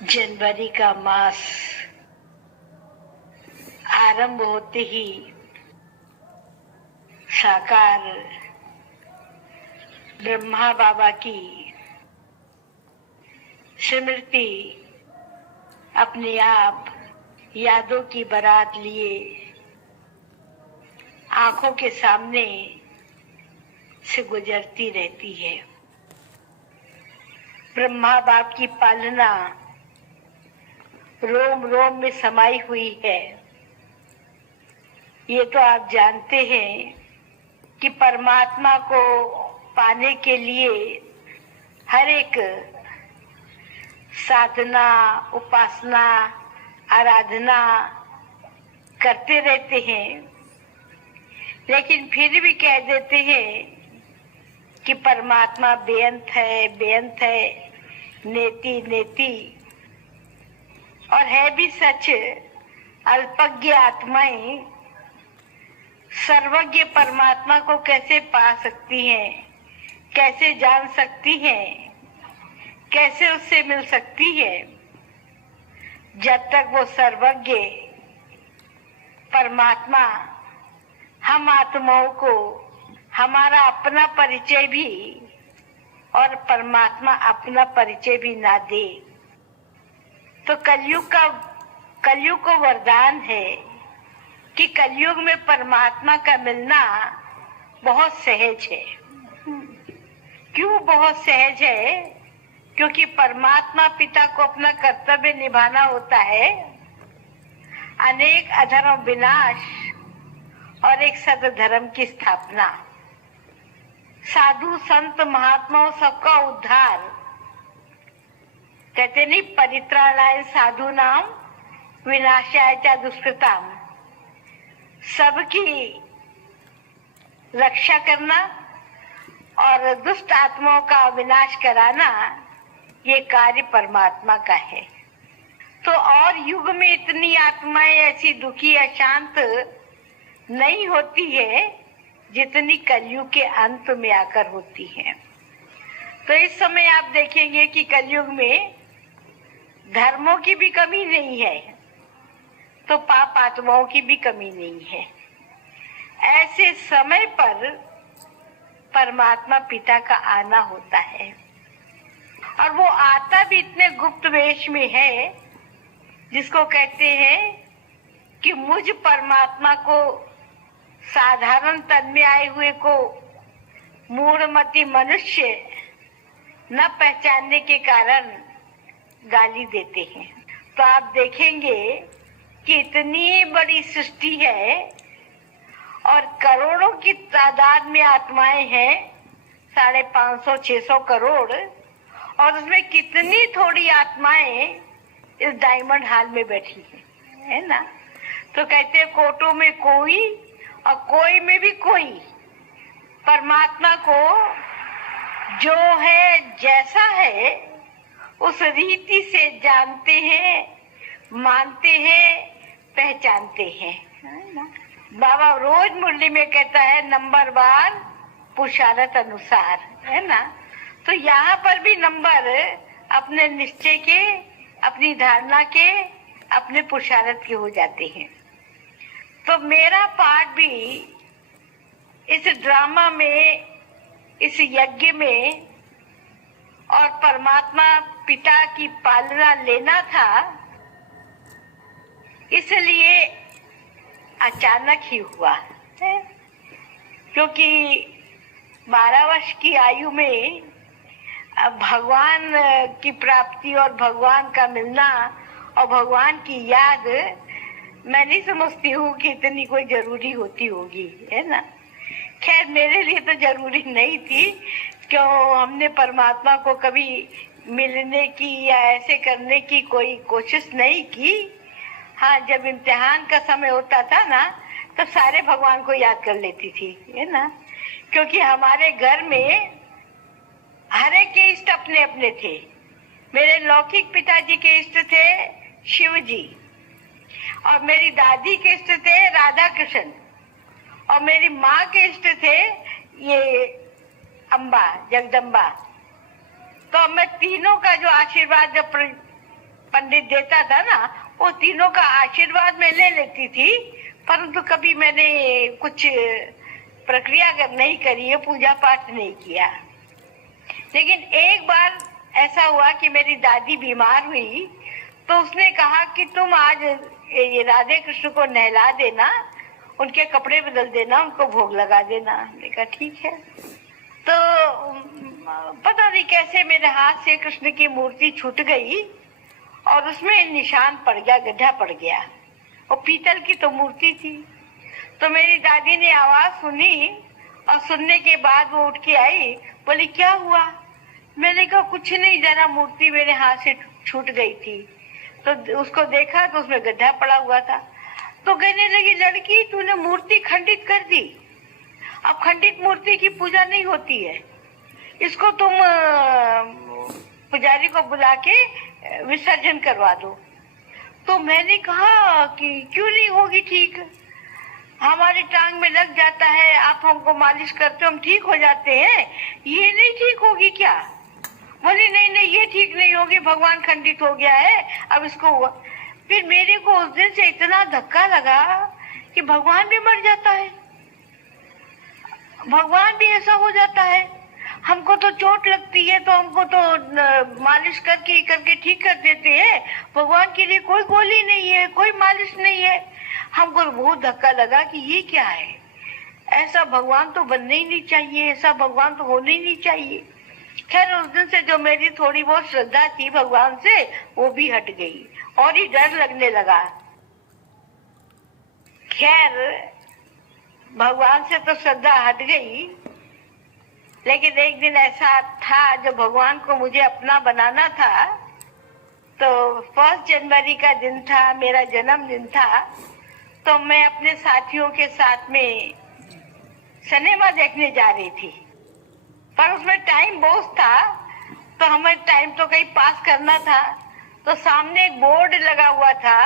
जनवरी का मास आरंभ होते ही साकार ब्रह्मा बाबा की स्मृति अपने आप यादों की बारात लिए आंखों के सामने से गुजरती रहती है। ब्रह्मा बाप की पालना रोम रोम में समाई हुई है। ये तो आप जानते हैं कि परमात्मा को पाने के लिए हर एक साधना, उपासना, आराधना करते रहते हैं, लेकिन फिर भी कह देते हैं कि परमात्मा बेअंत है, नेति नेति। और है भी सच, अल्पज्ञ आत्माएं सर्वज्ञ परमात्मा को कैसे पा सकती हैं, कैसे जान सकती हैं, कैसे उससे मिल सकती है, जब तक वो सर्वज्ञ परमात्मा हम आत्माओं को हमारा अपना परिचय भी और परमात्मा अपना परिचय भी ना दे। तो कलयुग को वरदान है कि कलयुग में परमात्मा का मिलना बहुत सहज है। क्यों बहुत सहज है? क्योंकि परमात्मा पिता को अपना कर्तव्य निभाना होता है, अनेक अधर्म विनाश और एक सद्धर्म की स्थापना, साधु संत महात्माओं सबका उद्धार। कहते नहीं, परित्राणाय साधु नाम विनाशाय च दुष्कृताम। सबकी रक्षा करना और दुष्ट आत्माओं का विनाश कराना, ये कार्य परमात्मा का है। तो और युग में इतनी आत्माएं ऐसी दुखी अशांत नहीं होती है जितनी कलयुग के अंत में आकर होती है। तो इस समय आप देखेंगे कि कलयुग में धर्मों की भी कमी नहीं है, तो पाप आत्माओं की भी कमी नहीं है। ऐसे समय पर परमात्मा पिता का आना होता है, और वो आता भी इतने गुप्त वेश में है, जिसको कहते हैं कि मुझ परमात्मा को साधारण तन में आए हुए को मूढ़मती मनुष्य न पहचानने के कारण गाली देते हैं। तो आप देखेंगे कि इतनी बड़ी सृष्टि है और करोड़ों की तादाद में आत्माएं हैं, 550-600 करोड़, और उसमें कितनी थोड़ी आत्माएं इस डायमंड हॉल में बैठी है ना। तो कहते हैं कोटों में कोई और कोई में भी कोई परमात्मा को जो है जैसा है उस रीति से जानते हैं, मानते हैं, पहचानते हैं। बाबा रोज मुरली में कहता है नंबरवार पुरुषार्थ अनुसार, है ना। तो यहाँ पर भी नंबर अपने निश्चय के, अपनी धारणा के, अपने पुरुषार्थ के हो जाते हैं। तो मेरा पार्ट भी इस ड्रामा में, इस यज्ञ में और परमात्मा पिता की पालना लेना था, इसलिए अचानक ही हुआ है। क्योंकि 12 वर्ष की आयु में भगवान की प्राप्ति और भगवान का मिलना और भगवान की याद, मैं नहीं समझती हूँ कि इतनी कोई जरूरी होती होगी, है ना। खैर मेरे लिए तो जरूरी नहीं थी, क्यों हमने परमात्मा को कभी मिलने की या ऐसे करने की कोई कोशिश नहीं की। हाँ, जब इम्तिहान का समय होता था ना, तो सारे भगवान को याद कर लेती थी, है ना। क्योंकि हमारे घर में हर एक के इष्ट अपने अपने थे। मेरे लौकिक पिताजी के इष्ट थे शिव जी, और मेरी दादी के इष्ट थे राधा कृष्ण, और मेरी माँ के इष्ट थे ये अम्बा, जगदम्बा। तो मैं तीनों का जो आशीर्वाद जब पंडित देता था ना, वो तीनों का आशीर्वाद मैं ले लेती थी, परंतु कभी मैंने कुछ प्रक्रिया नहीं करी है, पूजा पाठ नहीं किया। लेकिन एक बार ऐसा हुआ कि मेरी दादी बीमार हुई, तो उसने कहा कि तुम आज ये राधे कृष्ण को नहला देना, उनके कपड़े बदल देना, उनको भोग लगा देना। मैंने कहा ठीक है। तो पता नहीं कैसे मेरे हाथ से कृष्ण की मूर्ति छूट गई और उसमें निशान पड़ गया, गड्ढा पड़ गया। वो पीतल की तो मूर्ति थी। तो मेरी दादी ने आवाज सुनी और सुनने के बाद वो उठ के आई, बोली क्या हुआ? मैंने कहा कुछ नहीं, जरा मूर्ति मेरे हाथ से छूट गई थी। तो उसको देखा तो उसमें गड्ढा पड़ा हुआ था। तो कहने लगी, लड़की तूने मूर्ति खंडित कर दी, अब खंडित मूर्ति की पूजा नहीं होती है, इसको तुम पुजारी को बुला के विसर्जन करवा दो। तो मैंने कहा कि क्यों नहीं होगी ठीक, हमारी टांग में लग जाता है, आप हमको मालिश करते हो, हम ठीक हो जाते हैं, ये नहीं ठीक होगी क्या? बोली नहीं नहीं, ये ठीक नहीं होगी, भगवान खंडित हो गया है, अब इसको हुआ। फिर मेरे को उस दिन से इतना धक्का लगा कि भगवान भी मर जाता है, भगवान भी ऐसा हो जाता है। हमको तो चोट लगती है तो हमको तो मालिश करके ठीक कर देते हैं, भगवान के लिए कोई गोली नहीं है, कोई मालिश नहीं है। हमको बहुत धक्का लगा कि ये क्या है, ऐसा भगवान तो बनना ही नहीं चाहिए, ऐसा भगवान तो होना ही नहीं चाहिए। खैर उस दिन से जो मेरी थोड़ी बहुत श्रद्धा थी भगवान से, वो भी हट गई और ही डर लगने लगा। खैर भगवान से तो श्रद्धा हट गई, लेकिन एक दिन ऐसा था जो भगवान को मुझे अपना बनाना था। तो 1 जनवरी का दिन था, मेरा जन्मदिन था। तो मैं अपने साथियों के साथ में सिनेमा देखने जा रही थी, पर उसमें टाइम बहुत था, तो हमें टाइम तो कहीं पास करना था। तो सामने एक बोर्ड लगा हुआ था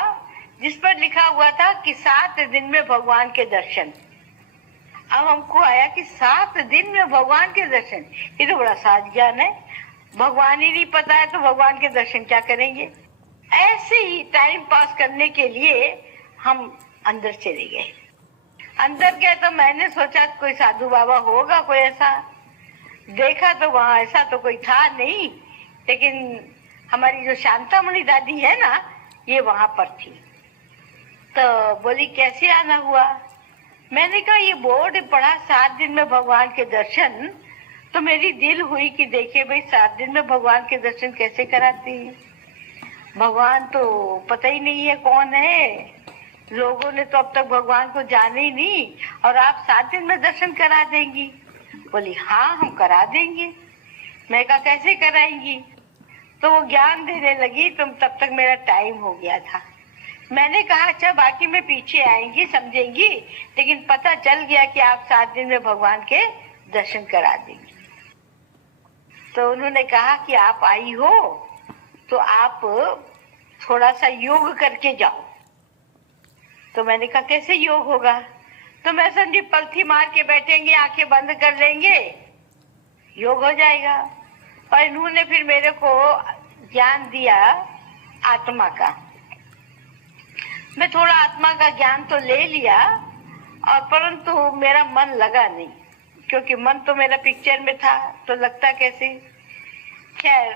जिस पर लिखा हुआ था कि 7 दिन में भगवान के दर्शन। अब हमको आया कि 7 दिन में भगवान के दर्शन, ये तो बड़ा साज ज्ञान है, भगवान ही नहीं पता है तो भगवान के दर्शन क्या करेंगे। ऐसे ही टाइम पास करने के लिए हम अंदर चले गए। अंदर गए तो मैंने सोचा कोई साधु बाबा होगा, कोई ऐसा। देखा तो वहाँ ऐसा तो कोई था नहीं, लेकिन हमारी जो शांतामणि दादी है ना, ये वहां पर थी। तो बोली कैसे आना हुआ? मैंने कहा ये बोर्ड पढ़ा 7 दिन में भगवान के दर्शन, तो मेरी दिल हुई कि देखिए भाई 7 दिन में भगवान के दर्शन कैसे कराती है, भगवान तो पता ही नहीं है कौन है, लोगों ने तो अब तक भगवान को जाने ही नहीं, और आप 7 दिन में दर्शन करा देंगी? बोली हाँ हम करा देंगे। मैं कहा कैसे कराएंगी? तो वो ज्ञान देने लगी, तुम तब तक मेरा टाइम हो गया था। मैंने कहा अच्छा बाकी में पीछे आएंगी समझेंगी, लेकिन पता चल गया कि आप 7 दिन में भगवान के दर्शन करा देंगी। तो उन्होंने कहा कि आप आई हो तो आप थोड़ा सा योग करके जाओ। तो मैंने कहा कैसे योग होगा? तो मैं समझी पलथी मार के बैठेंगे, आंखें बंद कर लेंगे, योग हो जाएगा। और इन्होंने फिर मेरे को ज्ञान दिया आत्मा का। मैं थोड़ा आत्मा का ज्ञान तो ले लिया, और परंतु मेरा मन लगा नहीं, क्योंकि मन तो मेरा पिक्चर में था, तो लगता कैसे। खैर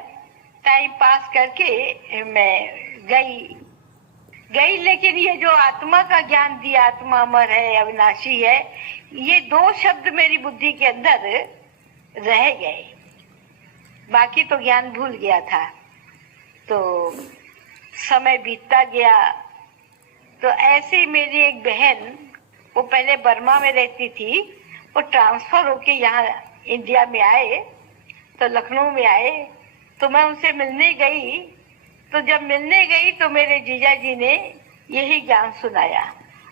टाइम पास करके मैं गई, लेकिन ये जो आत्मा का ज्ञान दिया, आत्मा अमर है, अविनाशी है, ये 2 शब्द मेरी बुद्धि के अंदर रह गए, बाकी तो ज्ञान भूल गया था। तो समय बीतता गया। तो ऐसे ही मेरी एक बहन, वो पहले बर्मा में रहती थी, वो ट्रांसफर होके यहाँ इंडिया में आए, तो लखनऊ में आए। तो मैं उनसे मिलने गई। तो जब मिलने गई तो मेरे जीजा जी ने यही ज्ञान सुनाया,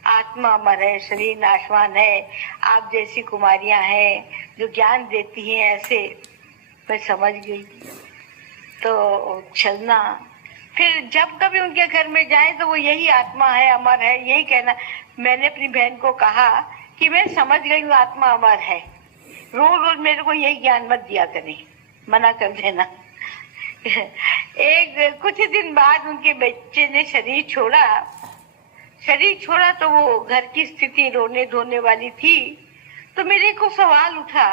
आत्मा अमर है, शरीर नाशवान है, आप जैसी कुमारियां हैं जो ज्ञान देती हैं, ऐसे मैं समझ गई। तो चलना, फिर जब कभी उनके घर में जाए तो वो यही आत्मा है, अमर है, यही कहना। मैंने अपनी बहन को कहा कि मैं समझ गई हूँ आत्मा अमर है, रोज रोज मेरे को यही ज्ञान मत दिया करें, मना कर देना। कुछ कुछ दिन बाद उनके बच्चे ने शरीर छोड़ा तो वो घर की स्थिति रोने धोने वाली थी। तो मेरे को सवाल उठा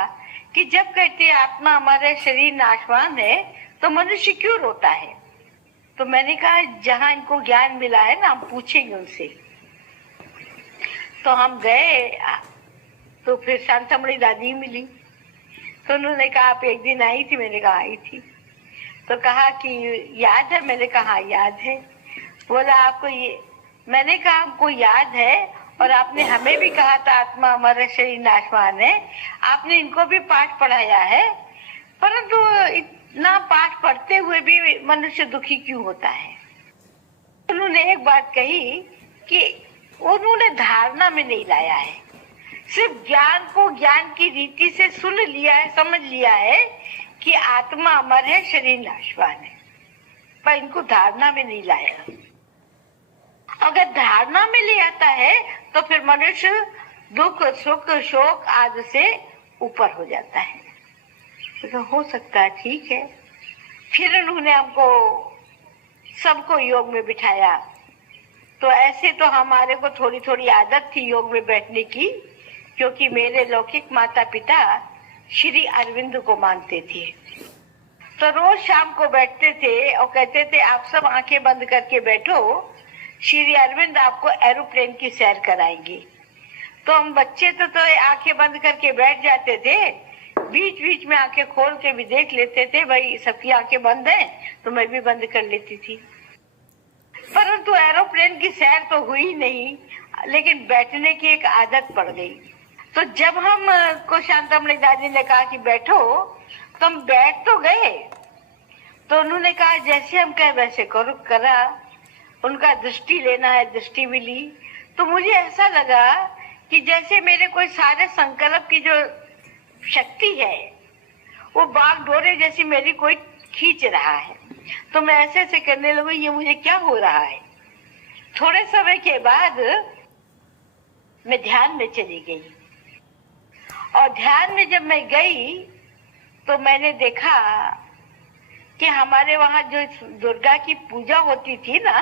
कि जब कहते आत्मा हमारा शरीर नाशवान है तो मनुष्य क्यों रोता है। तो मैंने कहा जहाँ इनको ज्ञान मिला है ना, हम पूछेंगे उनसे। तो हम गए, तो फिर शांतामणि दादी मिली। तो उन्होंने कहा आप एक दिन आई थी। मैंने कहा आई थी। तो कहा कि याद है। मैंने कहा याद है। बोला आपको ये, मैंने कहा हमको याद है और आपने हमें भी कहा था आत्मा हमारा शरीर नाशवान है। आपने इनको भी पाठ पढ़ाया है, परंतु इतना पाठ पढ़ते हुए भी मनुष्य दुखी क्यों होता है। उन्होंने एक बात कही कि उन्होंने धारणा में नहीं लाया है, सिर्फ ज्ञान को ज्ञान की रीति से सुन लिया है, समझ लिया है कि आत्मा अमर है, शरीर नाशवान है, पर इनको धारणा में नहीं लाया। अगर धारणा में ले आता है तो फिर मनुष्य दुख सुख शोक आदि से ऊपर हो जाता है। तो हो सकता है, ठीक है। फिर उन्होंने हमको सबको योग में बिठाया। तो ऐसे तो हमारे को थोड़ी थोड़ी आदत थी योग में बैठने की, क्योंकि मेरे लौकिक माता पिता श्री अरविंद को मानते थे। तो रोज शाम को बैठते थे और कहते थे आप सब आंखें बंद करके बैठो, श्री अरविंद आपको एरोप्लेन की सैर कराएंगे। तो हम बच्चे तो आंखें बंद करके बैठ जाते थे, बीच बीच में आंखें खोल के भी देख लेते थे, भाई सबकी आंखें बंद हैं तो मैं भी बंद कर लेती थी। परंतु एरोप्लेन की सैर तो हुई नहीं, लेकिन बैठने की एक आदत पड़ गई। तो जब हम को शांतामणि दादी ने कहा कि बैठो, तो हम बैठ तो गए। तो उन्होंने कहा जैसे हम कहे वैसे करो, करा। उनका दृष्टि लेना है, दृष्टि भी ली। तो मुझे ऐसा लगा कि जैसे मेरे कोई सारे संकल्प की जो शक्ति है वो बाग डोरे जैसी मेरी कोई खींच रहा है। तो मैं ऐसे ऐसे करने लगी, ये मुझे क्या हो रहा है। थोड़े समय के बाद मैं ध्यान में चली गई, और ध्यान में जब मैं गई तो मैंने देखा कि हमारे वहां जो दुर्गा की पूजा होती थी ना,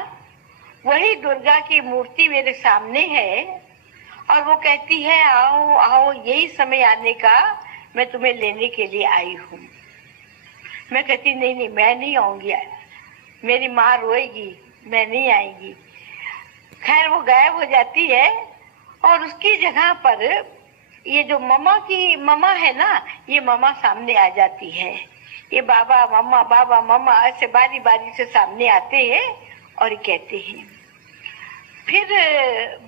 वही दुर्गा की मूर्ति मेरे सामने है। और वो कहती है आओ आओ, यही समय आने का, मैं तुम्हें लेने के लिए आई हूँ। मैं कहती नहीं नहीं, मैं नहीं आऊंगी, मेरी माँ रोएगी, मैं नहीं आएगी। खैर वो गायब हो जाती है, और उसकी जगह पर ये जो ममा है ना, ये ममा सामने आ जाती है। ये बाबा मम्मा ऐसे बारी बारी से सामने आते हैं और कहते हैं। फिर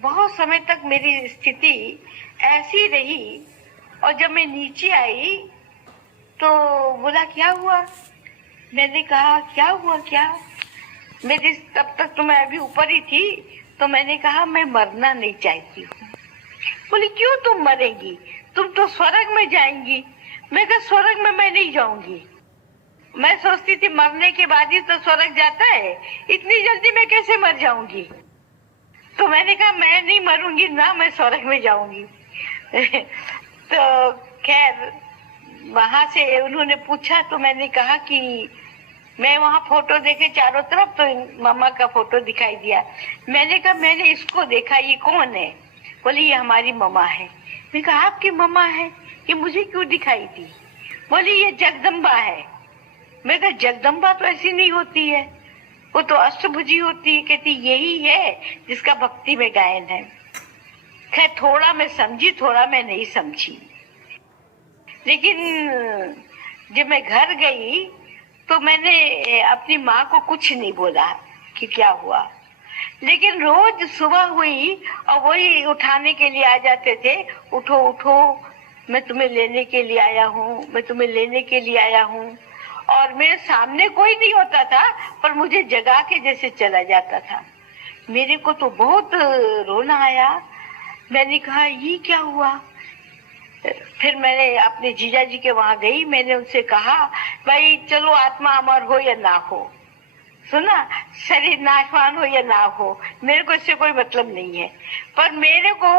बहुत समय तक मेरी स्थिति ऐसी रही, और जब मैं नीचे आई तो बोला क्या हुआ। मैंने कहा क्या हुआ क्या। मेरी तब तक तो मैं अभी ऊपर ही थी। तो मैंने कहा मैं मरना नहीं चाहती हूँ। बोली क्यों तुम मरेंगी, तुम तो स्वर्ग में जाएंगी। मैं कहा स्वर्ग में मैं नहीं जाऊंगी। मैं सोचती थी मरने के बाद ही तो स्वर्ग जाता है, इतनी जल्दी मैं कैसे मर जाऊंगी। तो मैंने कहा मैं नहीं मरूंगी ना, मैं स्वर्ग में जाऊंगी। तो खैर वहां से उन्होंने पूछा, तो मैंने कहा कि मैं वहाँ फोटो देखे चारों तरफ, तो मामा का फोटो दिखाई दिया। मैंने कहा मैंने इसको देखा, ये कौन है। बोली ये हमारी मम्मा है। मैं कहा आपकी मम्मा है, ये मुझे क्यों दिखाई दी। बोली ये जगदम्बा है। मैं कहा जगदम्बा तो ऐसी नहीं होती है, वो तो अष्टभुजी होती है। कहती यही है जिसका भक्ति में गायन है। खैर थोड़ा मैं समझी, थोड़ा मैं नहीं समझी। लेकिन जब मैं घर गई तो मैंने अपनी माँ को कुछ नहीं बोला कि क्या हुआ। लेकिन रोज सुबह हुई और वही उठाने के लिए आ जाते थे, उठो उठो, मैं तुम्हें लेने के लिए आया हूँ, मैं तुम्हें लेने के लिए आया हूँ। और मेरे सामने कोई नहीं होता था, पर मुझे जगा के जैसे चला जाता था। मेरे को तो बहुत रोना आया। मैंने कहा ये क्या हुआ। फिर मैंने अपने जीजा जी के वहां गई। मैंने उनसे कहा भाई चलो आत्मा अमर हो या ना हो, सुना, शरीर नाशवान हो या ना हो, मेरे को इससे कोई मतलब नहीं है, पर मेरे को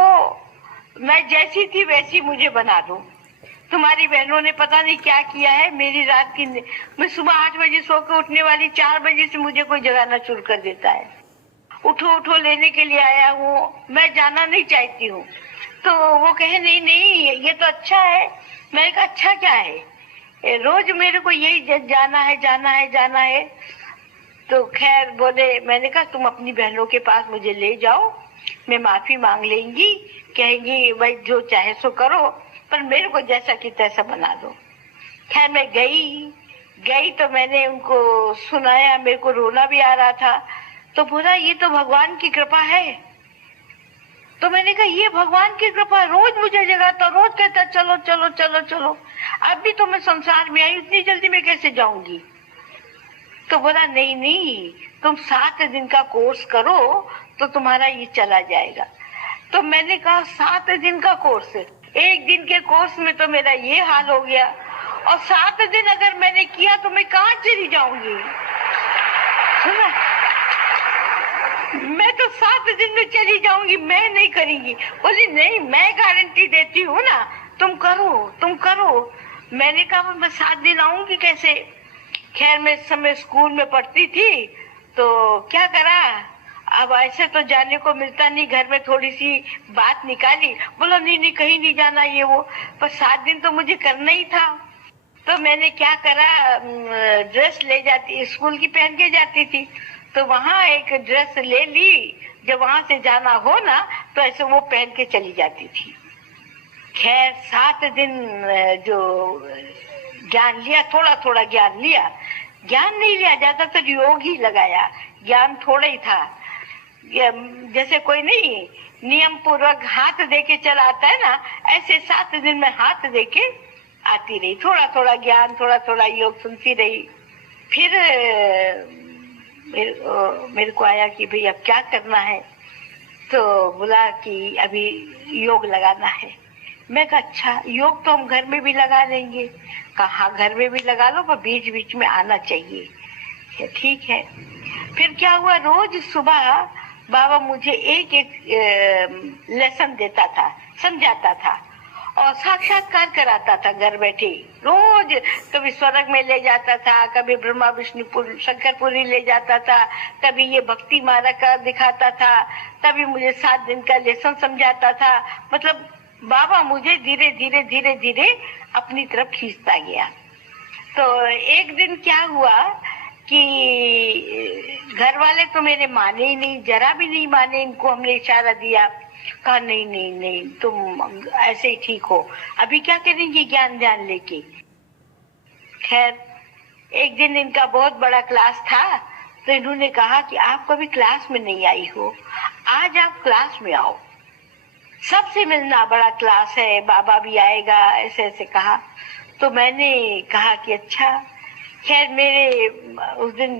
मैं जैसी थी वैसी मुझे बना दो। तुम्हारी बहनों ने पता नहीं क्या किया है। मेरी रात की मैं सुबह 8 बजे सो के उठने वाली, 4 बजे से मुझे कोई जगाना शुरू कर देता है। उठो उठो लेने के लिए आया हूँ, मैं जाना नहीं चाहती हूँ। तो वो कहे नहीं नहीं ये तो अच्छा है। मैंने कहा अच्छा क्या है, रोज मेरे को यही जाना है जाना है जाना है। तो खैर बोले, मैंने कहा तुम अपनी बहनों के पास मुझे ले जाओ, मैं माफी मांग लेंगी, कहेंगी भाई जो चाहे सो करो, पर मेरे को जैसा कि तैसा बना दो। खैर मैं गई तो मैंने उनको सुनाया, मेरे को रोना भी आ रहा था। तो बोला ये तो भगवान की कृपा है। तो मैंने कहा ये भगवान की कृपा, रोज मुझे जगाता, रोज कहता चलो चलो चलो चलो। अब भी तो मैं संसार में आई, इतनी जल्दी मैं कैसे जाऊंगी। तो बोला नहीं नहीं, तुम 7 दिन का कोर्स करो तो तुम्हारा ये चला जाएगा। तो मैंने कहा 7 दिन का कोर्स, 1 दिन के कोर्स में तो मेरा ये हाल हो गया, और 7 दिन अगर मैंने किया तो मैं कहाँ चली जाऊंगी। सुना, मैं तो 7 दिन में चली जाऊंगी, मैं नहीं करेंगी। बोली नहीं मैं गारंटी देती हूँ ना, तुम करो तुम करो। मैंने कहा मैं 7 दिन आऊंगी कैसे। खैर मैं इस समय स्कूल में पढ़ती थी, तो क्या करा, अब ऐसे तो जाने को मिलता नहीं, घर में थोड़ी सी बात निकाली, बोला नहीं नहीं कहीं नहीं जाना ये वो, पर 7 दिन तो मुझे करना ही था। तो मैंने क्या करा, ड्रेस ले जाती, स्कूल की पहन के जाती थी, तो वहाँ एक ड्रेस ले ली, जब वहां से जाना हो ना तो ऐसे वो पहन के चली जाती थी। खैर 7 दिन जो ज्ञान लिया, थोड़ा थोड़ा ज्ञान लिया, ज्ञान नहीं लिया जाता तो योग ही लगाया, ज्ञान थोड़ा ही था। जैसे कोई नहीं नियम पूर्वक हाथ दे के चला आता है ना, ऐसे 7 दिन में हाथ दे के आती रही, थोड़ा थोड़ा ज्ञान, थोड़ा थोड़ा योग सुनती रही। फिर मेरे को आया कि भाई अब क्या करना है, तो बोला कि अभी योग लगाना है। मैं कहा अच्छा, योग तो हम घर में भी लगा लेंगे। कहा घर में भी लगा लो, पर बीच बीच में आना चाहिए। ठीक है। फिर क्या हुआ, रोज सुबह बाबा मुझे एक एक लेसन देता था, समझाता था और साक्षात्कार कराता था घर बैठे। रोज कभी स्वर्ग में ले जाता था, कभी ब्रह्मा विष्णुपुर शंकरपुरी ले जाता था, कभी ये भक्ति मार्ग का दिखाता था, कभी मुझे 7 दिन का लेसन समझाता था। मतलब बाबा मुझे धीरे धीरे धीरे धीरे अपनी तरफ खींचता गया। तो एक दिन क्या हुआ कि घर वाले तो मेरे माने ही नहीं, जरा भी नहीं माने। इनको हमने इशारा दिया, कहा नहीं नहीं नहीं तुम ऐसे ही ठीक हो, अभी क्या करेंगे ज्ञान ध्यान लेके। खैर एक दिन इनका बहुत बड़ा क्लास था, तो इन्होंने कहा कि आप कभी क्लास में नहीं आई हो, आज आप क्लास में आओ, सबसे मिलना, बड़ा क्लास है, बाबा भी आएगा, ऐसे ऐसे कहा। तो मैंने कहा कि अच्छा। खैर मेरे उस दिन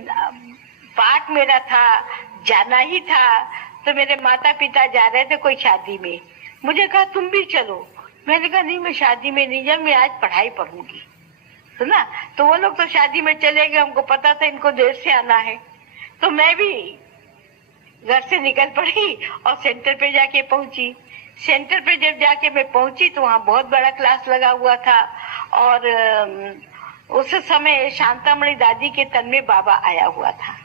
पाठ मेरा था, जाना ही था, तो मेरे माता पिता जा रहे थे कोई शादी में, मुझे कहा तुम भी चलो। मैंने कहा नहीं मैं शादी में नहीं जा, मैं आज पढ़ाई पढ़ूंगी। तो ना, तो वो लोग तो शादी में चले गए, हमको पता था इनको देर से आना है, तो मैं भी घर से निकल पड़ी और सेंटर पे जाके पहुंची। सेंटर पे जब जाके मैं पहुंची तो वहाँ बहुत बड़ा क्लास लगा हुआ था, और उस समय शांतामणि दादी के तन में बाबा आया हुआ था।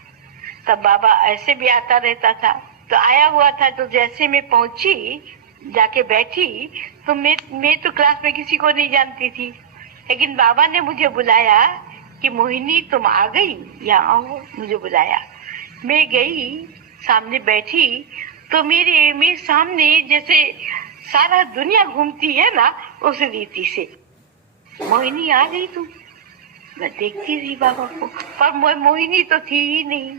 तब बाबा ऐसे भी आता रहता था, तो आया हुआ था। तो जैसे मैं पहुंची, जाके बैठी, तो मैं तो क्लास में किसी को नहीं जानती थी, लेकिन बाबा ने मुझे बुलाया कि मोहिनी तुम आ गई, यहाँ आओ, मुझे बुलाया। मैं गई, सामने बैठी, तो मेरे सामने जैसे सारा दुनिया घूमती है ना, उस रीति से मोहिनी आ गई तुम। मैं देखती रही बाबा को, पर मोहिनी तो थी ही नहीं।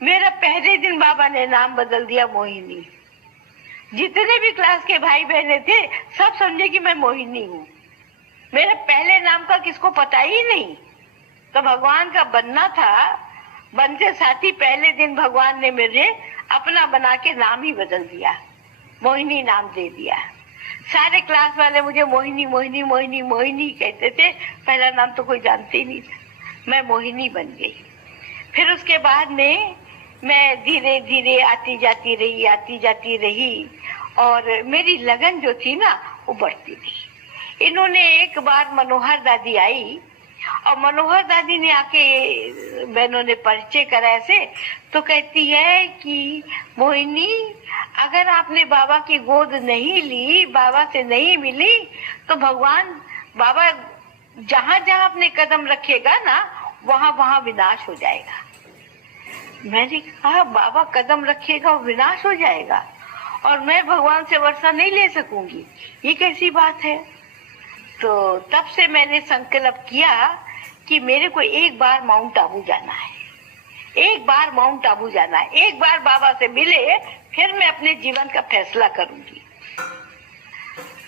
मेरा पहले दिन बाबा ने नाम बदल दिया मोहिनी। जितने भी क्लास के भाई बहने थे सब समझे कि मैं मोहिनी हूँ। मेरे पहले नाम का किसको पता ही नहीं। तो भगवान का बनना था, बनते साथी पहले दिन भगवान ने मुझे अपना बना के नाम ही बदल दिया, मोहिनी नाम दे दिया। सारे क्लास वाले मुझे मोहिनी मोहिनी मोहिनी मोहिनी कहते थे, पहला नाम तो कोई जानते ही नहीं था। मैं मोहिनी बन गई। फिर उसके बाद में मैं धीरे धीरे आती जाती रही, और मेरी लगन जो थी ना वो बढ़ती थी। इन्होंने एक बार मनोहर दादी आई और मनोहर दादी ने आके बहनों ने परिचय कराया से, तो कहती है कि मोहिनी, अगर आपने बाबा की गोद नहीं ली, बाबा से नहीं मिली, तो भगवान बाबा जहां जहां अपने कदम रखेगा ना, वहां वहां विनाश हो जाएगा। मैंने कहा बाबा कदम रखेगा और विनाश हो जाएगा और मैं भगवान से वर्षा नहीं ले सकूंगी, ये कैसी बात है। तो तब से मैंने संकल्प किया कि मेरे को एक बार माउंट आबू जाना है, एक बार माउंट आबू जाना है, एक बार बाबा से मिले, फिर मैं अपने जीवन का फैसला करूंगी।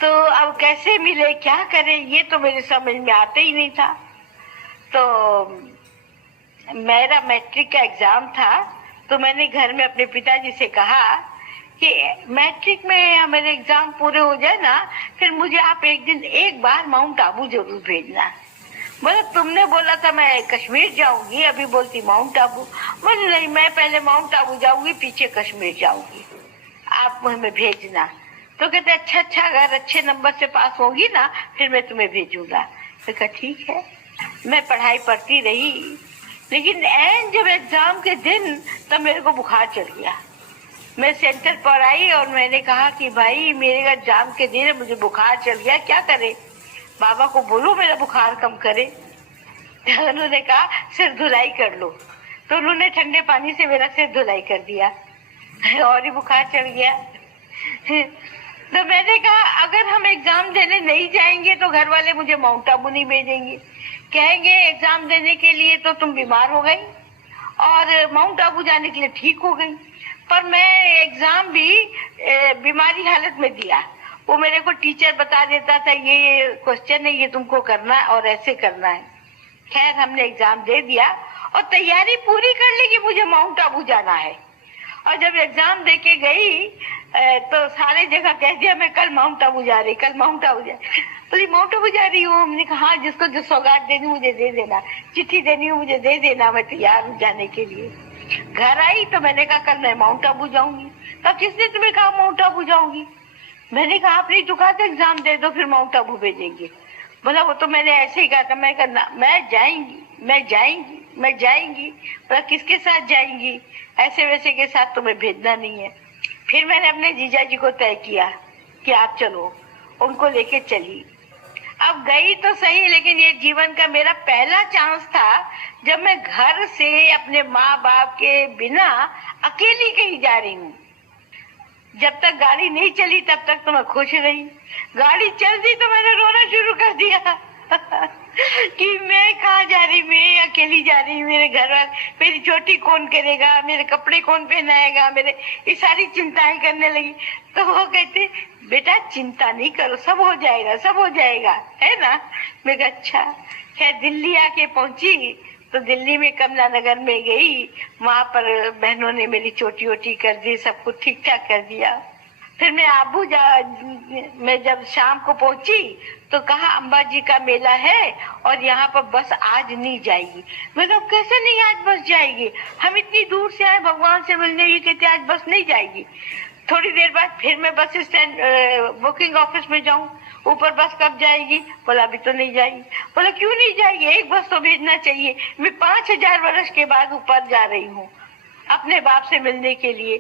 तो अब कैसे मिले, क्या करें, ये तो मेरे समझ में आते ही नहीं था। तो मेरा मैट्रिक का एग्जाम था, तो मैंने घर में अपने पिताजी से कहा कि मैट्रिक में मेरे एग्जाम पूरे हो जाए ना, फिर मुझे आप एक दिन एक बार माउंट आबू जरूर भेजना। बोले तुमने बोला था मैं कश्मीर जाऊंगी, अभी बोलती माउंट आबू। बोले नहीं, मैं पहले माउंट आबू जाऊंगी, पीछे कश्मीर जाऊंगी, आप हमें भेजना। तो कहते अच्छा, अगर अच्छे नंबर से पास होगी ना, फिर मैं तुम्हें भेजूंगा। तो कहा ठीक है। मैं पढ़ाई पढ़ती रही, लेकिन जब एग्जाम के दिन तब मेरे को बुखार चढ़ गया। मैं सेंटर पर आई और मैंने कहा कि भाई मेरे एग्जाम के दिन मुझे बुखार चढ़ गया, क्या करे, बाबा को बोलो मेरा बुखार कम करे। तो उन्होंने कहा सिर धुलाई कर लो, तो उन्होंने ठंडे पानी से मेरा सिर धुलाई कर दिया और ही बुखार चढ़ गया। तो मैंने कहा अगर हम एग्जाम देने नहीं जाएंगे तो घर वाले मुझे माउंट आबू नहीं भेजेंगे, कहेंगे एग्जाम देने के लिए तो तुम बीमार हो गई और माउंट आबू जाने के लिए ठीक हो गई। पर मैं एग्जाम भी बीमारी हालत में दिया, वो मेरे को टीचर बता देता था ये क्वेश्चन है, ये तुमको करना है और ऐसे करना है। खैर हमने एग्जाम दे दिया और तैयारी पूरी कर ली कि मुझे माउंट आबू जाना है। और जब एग्जाम दे के गई तो सारे जगह कह दिया मैं कल माउंट आबू जा रही, कल माउंट आबू जा रही। बोली माउंट आबू जा रही हूँ। हमने कहा हाँ, जिसको जो सौगात देनी मुझे दे देना, चिट्ठी देनी हो मुझे दे देना, मैं तैयार हूँ जाने के लिए। घर आई तो मैंने कहा कल मैं माउंट आबू जाऊंगी। तब किसने तुम्हें कहा माउंट आबू जाऊंगी? मैंने कहा आप नहीं तो कहा था एग्जाम दे दो फिर माउंट आबू भेजेंगे। बोला वो तो मैंने ऐसे ही कहा था। मैं कहना मैं जाएंगी, मैं जाएंगी, मैं जाएंगी। बोला किसके साथ जाएंगी? ऐसे वैसे के साथ तुम्हें भेजना नहीं है। फिर मैंने अपने जीजा जी को तय किया कि आप चलो, उनको लेके चली। अब गई तो सही, लेकिन ये जीवन का मेरा पहला चांस था जब मैं घर से अपने माँ बाप के बिना अकेली कहीं जा रही हूँ। जब तक गाड़ी नहीं चली तब तक तो मैं खुश रही, गाड़ी चल दी तो मैंने रोना शुरू कर दिया कि मैं कहाँ जा रही, मैं अकेली जा रही हूँ, मेरे घर वाले, मेरी चोटी कौन करेगा, मेरे कपड़े कौन पहनाएगा, मेरे ये सारी चिंताएं करने लगी। तो वो कहते बेटा चिंता नहीं करो, सब हो जाएगा, सब हो जाएगा, है ना। मैं कहा अच्छा। खैर दिल्ली आके पहुंची तो दिल्ली में कमला नगर में गई, वहां पर बहनों ने मेरी चोटी वोटी कर दी, सब कुछ ठीक ठाक कर दिया। फिर मैं जब शाम को पहुंची तो कहा अम्बा जी का मेला है और यहाँ पर बस आज नहीं जाएगी। मैं कहा कैसे नहीं आज बस जाएगी, हम इतनी दूर से आए भगवान से मिलने, ये कहते आज बस नहीं जाएगी। थोड़ी देर बाद फिर मैं बस स्टैंड बुकिंग ऑफिस में जाऊं, ऊपर बस कब जाएगी? बोला अभी तो नहीं जाएगी। बोला क्यों नहीं जाएगी, एक बस तो भेजना चाहिए, मैं 5000 वर्ष के बाद ऊपर जा रही हूँ अपने बाप से मिलने के लिए।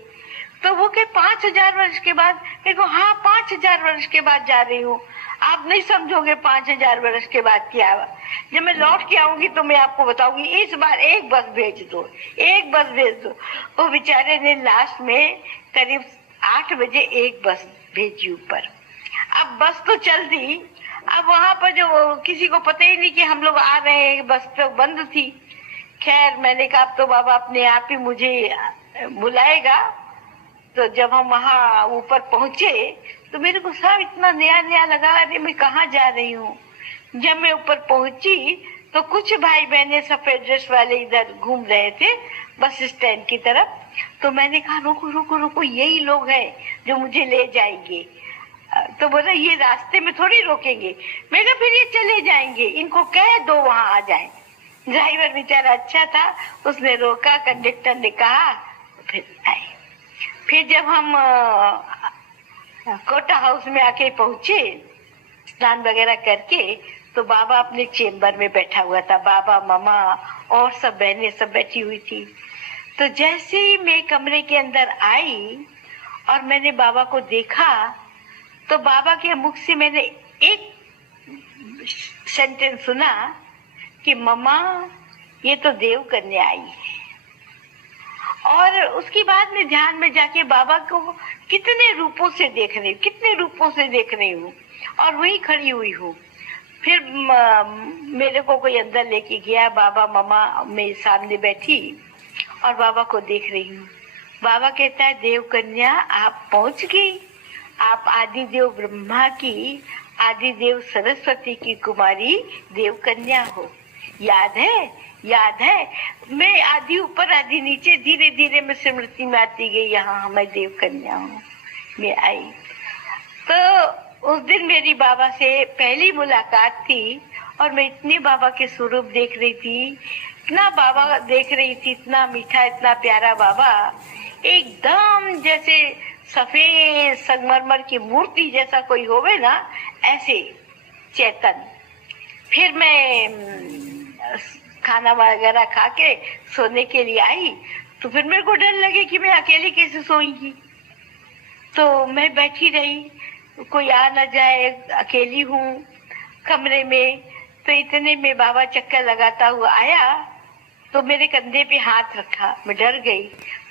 तो वो के 5000 वर्ष के बाद? देखो हाँ 5000 वर्ष के बाद जा रही हूँ। आप नहीं समझोगे 5000 वर्ष के बाद क्या हुआ। जब मैं लौट के आऊंगी तो मैं आपको बताऊंगी, इस बार एक बस भेज दो, एक बस भेज दो। वो बेचारे ने लास्ट में करीब 8 बजे एक बस भेजी ऊपर। अब बस तो चल दी, अब वहां पर जो किसी को पता ही नहीं कि हम लोग आ रहे हैं, बस तो बंद थी। खैर मैंने कहा अब तो बाबा अपने आप ही मुझे बुलाएगा। तो जब हम वहाँ ऊपर पहुंचे तो मेरे को सब इतना नया नया लगा, अरे मैं कहाँ जा रही हूँ। जब मैं ऊपर पहुंची तो कुछ भाई बहने सफेद ड्रेस वाले इधर घूम रहे थे बस स्टैंड की तरफ। तो मैंने कहा रुको रुको रुको, यही लोग हैं जो मुझे ले जाएंगे। तो बोला ये रास्ते में थोड़ी रोकेंगे। मैं कहा फिर ये चले जाएंगे, इनको कह दो वहां आ जाए। ड्राइवर बेचारा अच्छा था, उसने रोका, कंडक्टर ने कहा, फिर आए। फिर जब हम कोटा हाउस में आके पहुंचे स्नान वगैरह करके तो बाबा अपने चेम्बर में बैठा हुआ था। बाबा, मम्मा और सब बहनें सब बैठी हुई थी। तो जैसे ही मैं कमरे के अंदर आई और मैंने बाबा को देखा तो बाबा के मुख से मैंने एक सेंटेंस सुना कि मम्मा, ये तो देव कन्या आई है। और उसके बाद में ध्यान में जाके बाबा को कितने रूपों से देख रही हूँ, कितने रूपों से देख रही हूँ और वही खड़ी हुई हूँ। फिर मेरे को कोई अंदर लेके गया। बाबा, मम्मा मेरे सामने बैठी और बाबा को देख रही हूँ। बाबा कहता है, देव कन्या आप पहुंच गई। आप आदिदेव ब्रह्मा की, आदिदेव सरस्वती की कुमारी देव कन्या हो। याद है, याद है। मैं आदि ऊपर आदि नीचे, धीरे धीरे मैं स्मृति में आती गई। यहाँ मैं देव कन्या हूँ। मैं आई तो उस दिन मेरी बाबा से पहली मुलाकात थी और मैं इतनी बाबा के स्वरूप देख रही थी, इतना बाबा देख रही थी, इतना मीठा, इतना प्यारा बाबा, एकदम जैसे सफेद संगमरमर की मूर्ति जैसा कोई होवे ना, ऐसे चेतन। फिर मैं खाना वगैरह खा के सोने के लिए आई तो फिर मेरे को डर लगे कि मैं अकेली कैसे सोऊंगी। तो मैं बैठी रही, कोई आ न जाए, अकेली हूँ कमरे में। तो इतने में बाबा चक्कर लगाता हुआ आया तो मेरे कंधे पे हाथ रखा। मैं डर गई।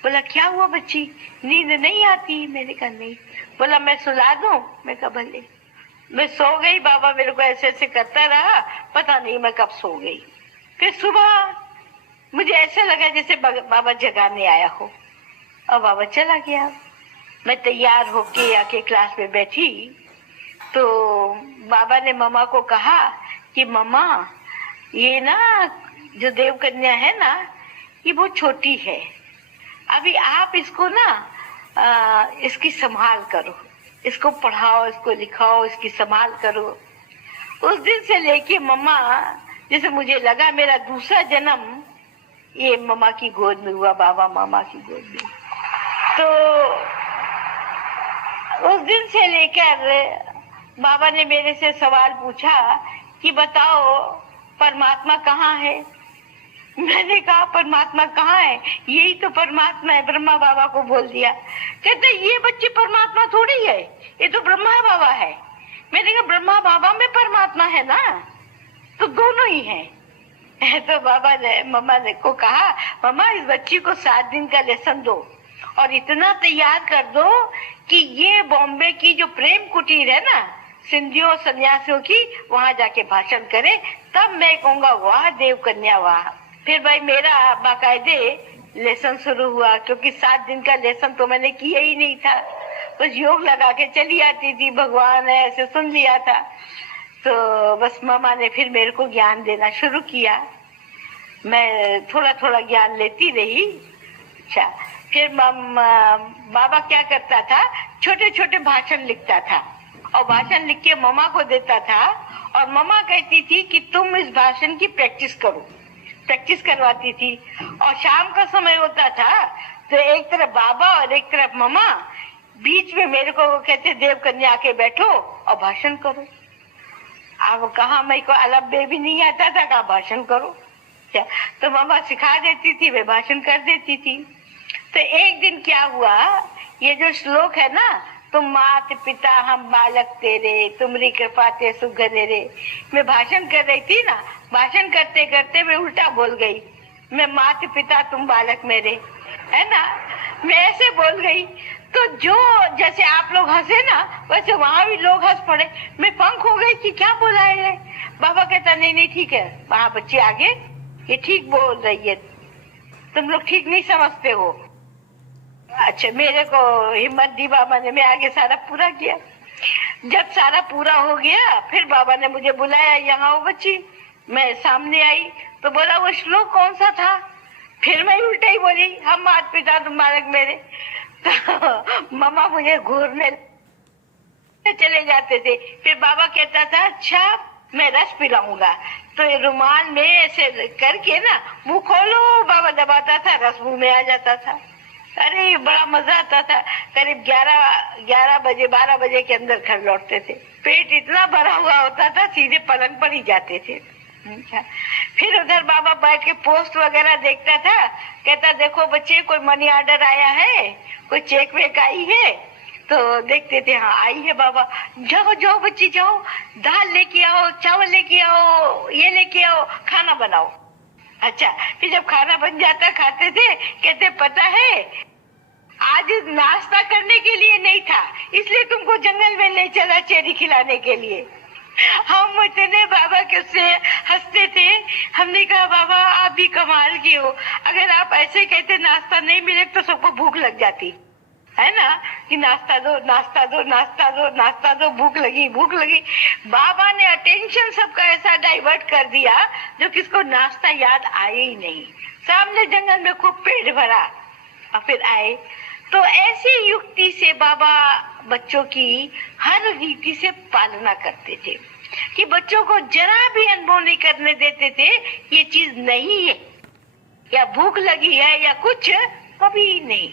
बोला, क्या हुआ बच्ची, नींद नहीं आती? मैंने कहा नहीं। बोला, मैं सुला दूं? मैं कहा भले। मैं सो गई। बाबा मेरे को ऐसे ऐसे करता रहा, पता नहीं मैं कब सो गई। फिर सुबह मुझे ऐसा लगा जैसे बाबा जगाने आया हो और बाबा चला गया। मैं तैयार होके आके क्लास में बैठी तो बाबा ने मम्मा को कहा कि मम्मा, ये ना जो देव कन्या है ना, ये बहुत छोटी है, अभी आप इसको ना इसकी संभाल करो, इसको पढ़ाओ, इसको लिखाओ, इसकी संभाल करो। उस दिन से लेके मम्मा, जैसे मुझे लगा मेरा दूसरा जन्म ये मम्मा की गोद में हुआ, बाबा मामा की गोद में। तो उस दिन से लेकर बाबा ने मेरे से सवाल पूछा कि बताओ परमात्मा कहाँ है। मैंने कहा परमात्मा कहाँ है, यही तो परमात्मा है। ब्रह्मा बाबा को बोल दिया। कहते ये बच्ची परमात्मा थोड़ी है, ये तो ब्रह्मा बाबा है। मैंने कहा ब्रह्मा बाबा में परमात्मा है ना, तो दोनों ही हैं। तो बाबा ने मम्मा ने को कहा, मम्मा इस बच्ची को 7 दिन का लेसन दो और इतना तैयार कर दो कि ये बॉम्बे की जो प्रेम कुटीर है ना, सिंधियों सन्यासियों की, वहां जाके भाषण करे, तब मैं कहूँगा वाह देव कन्या वाह। फिर भाई मेरा बाकायदे लेसन शुरू हुआ, क्योंकि 7 दिन का लेसन तो मैंने किया ही नहीं था, बस योग लगा के चली आती थी, भगवान है ऐसे सुन लिया था। तो बस मामा ने फिर मेरे को ज्ञान देना शुरू किया। मैं थोड़ा थोड़ा ज्ञान लेती रही। अच्छा, फिर बाबा क्या करता था, छोटे छोटे भाषण लिखता था और भाषण लिख के मम्मा को देता था और मम्मा कहती थी कि तुम इस भाषण की प्रैक्टिस करो। प्रैक्टिस करवाती थी और शाम का समय होता था तो एक तरफ बाबा और एक तरफ मम्मा, बीच में मेरे को कहते देव कन्या आके बैठो और भाषण करो। अब कहा मेरे को अलग बे भी नहीं आता था, कहा भाषण करो। तो मम्मा सिखा देती थी, वे भाषण कर देती थी। तो एक दिन क्या हुआ, ये जो श्लोक है ना, तुम मात पिता हम बालक तेरे, तुम्हारी कृपा ते सुगने रे, मैं भाषण कर रही थी ना, भाषण करते करते मैं उल्टा बोल गई। मैं मात पिता तुम बालक मेरे, है ना, मैं ऐसे बोल गई। तो जो जैसे आप लोग हंसे ना, वैसे वहां भी लोग हंस पड़े। मैं पंख हो गई कि क्या बोला है। बाबा कहता नहीं नहीं ठीक है, वहां बच्चे आगे ये ठीक बोल रही है, तुम लोग ठीक नहीं समझते हो। अच्छा, मेरे को हिम्मत दी बाबा ने, मैं आगे सारा पूरा किया। जब सारा पूरा हो गया फिर बाबा ने मुझे बुलाया, यहाँ हो बच्ची। मैं सामने आई तो बोला वो श्लोक कौन सा था। फिर मैं उल्टा ही बोली, हम मात पिता तुम बालक मेरे। तो मम्मा मुझे घूरने चले जाते थे। फिर बाबा कहता था अच्छा मैं रस पिलाऊंगा, तो ये रुमाल में ऐसे करके ना मुंह खोलो, बाबा दबाता था, रस मुंह में आ जाता था। अरे बड़ा मजा आता था। करीब 11 बजे 12 बजे के अंदर घर लौटते थे। पेट इतना भरा हुआ होता था, सीधे पलंग पर ही जाते थे। अच्छा, फिर उधर बाबा बैठ के पोस्ट वगैरह देखता था। कहता देखो बच्चे, कोई मनी ऑर्डर आया है, कोई चेक वेक आई है? तो देखते थे, हाँ आई है बाबा। जाओ जाओ बच्चे जाओ, दाल लेके आओ, चावल लेके आओ, ये लेके आओ, खाना बनाओ। अच्छा, फिर जब खाना बन जाता खाते थे। कहते पता है आज नाश्ता करने के लिए नहीं था, इसलिए तुमको जंगल में ले चला चेरी खिलाने के लिए। हम इतने बाबा के उससे हंसते थे। हमने कहा बाबा आप भी कमाल की हो, अगर आप ऐसे कहते नाश्ता नहीं मिले तो सबको भूख लग जाती है ना, कि नाश्ता दो नाश्ता दो नाश्ता दो नाश्ता दो, भूख लगी भूख लगी। बाबा ने अटेंशन सबका ऐसा डाइवर्ट कर दिया जो किसको नाश्ता याद आया ही नहीं। सामने जंगल में खूब पेट भरा और फिर आए। तो ऐसी युक्ति से बाबा बच्चों की हर रीति से पालना करते थे कि बच्चों को जरा भी अनुभव नहीं करने देते थे ये चीज नहीं है या भूख लगी है या कुछ, कभी नहीं।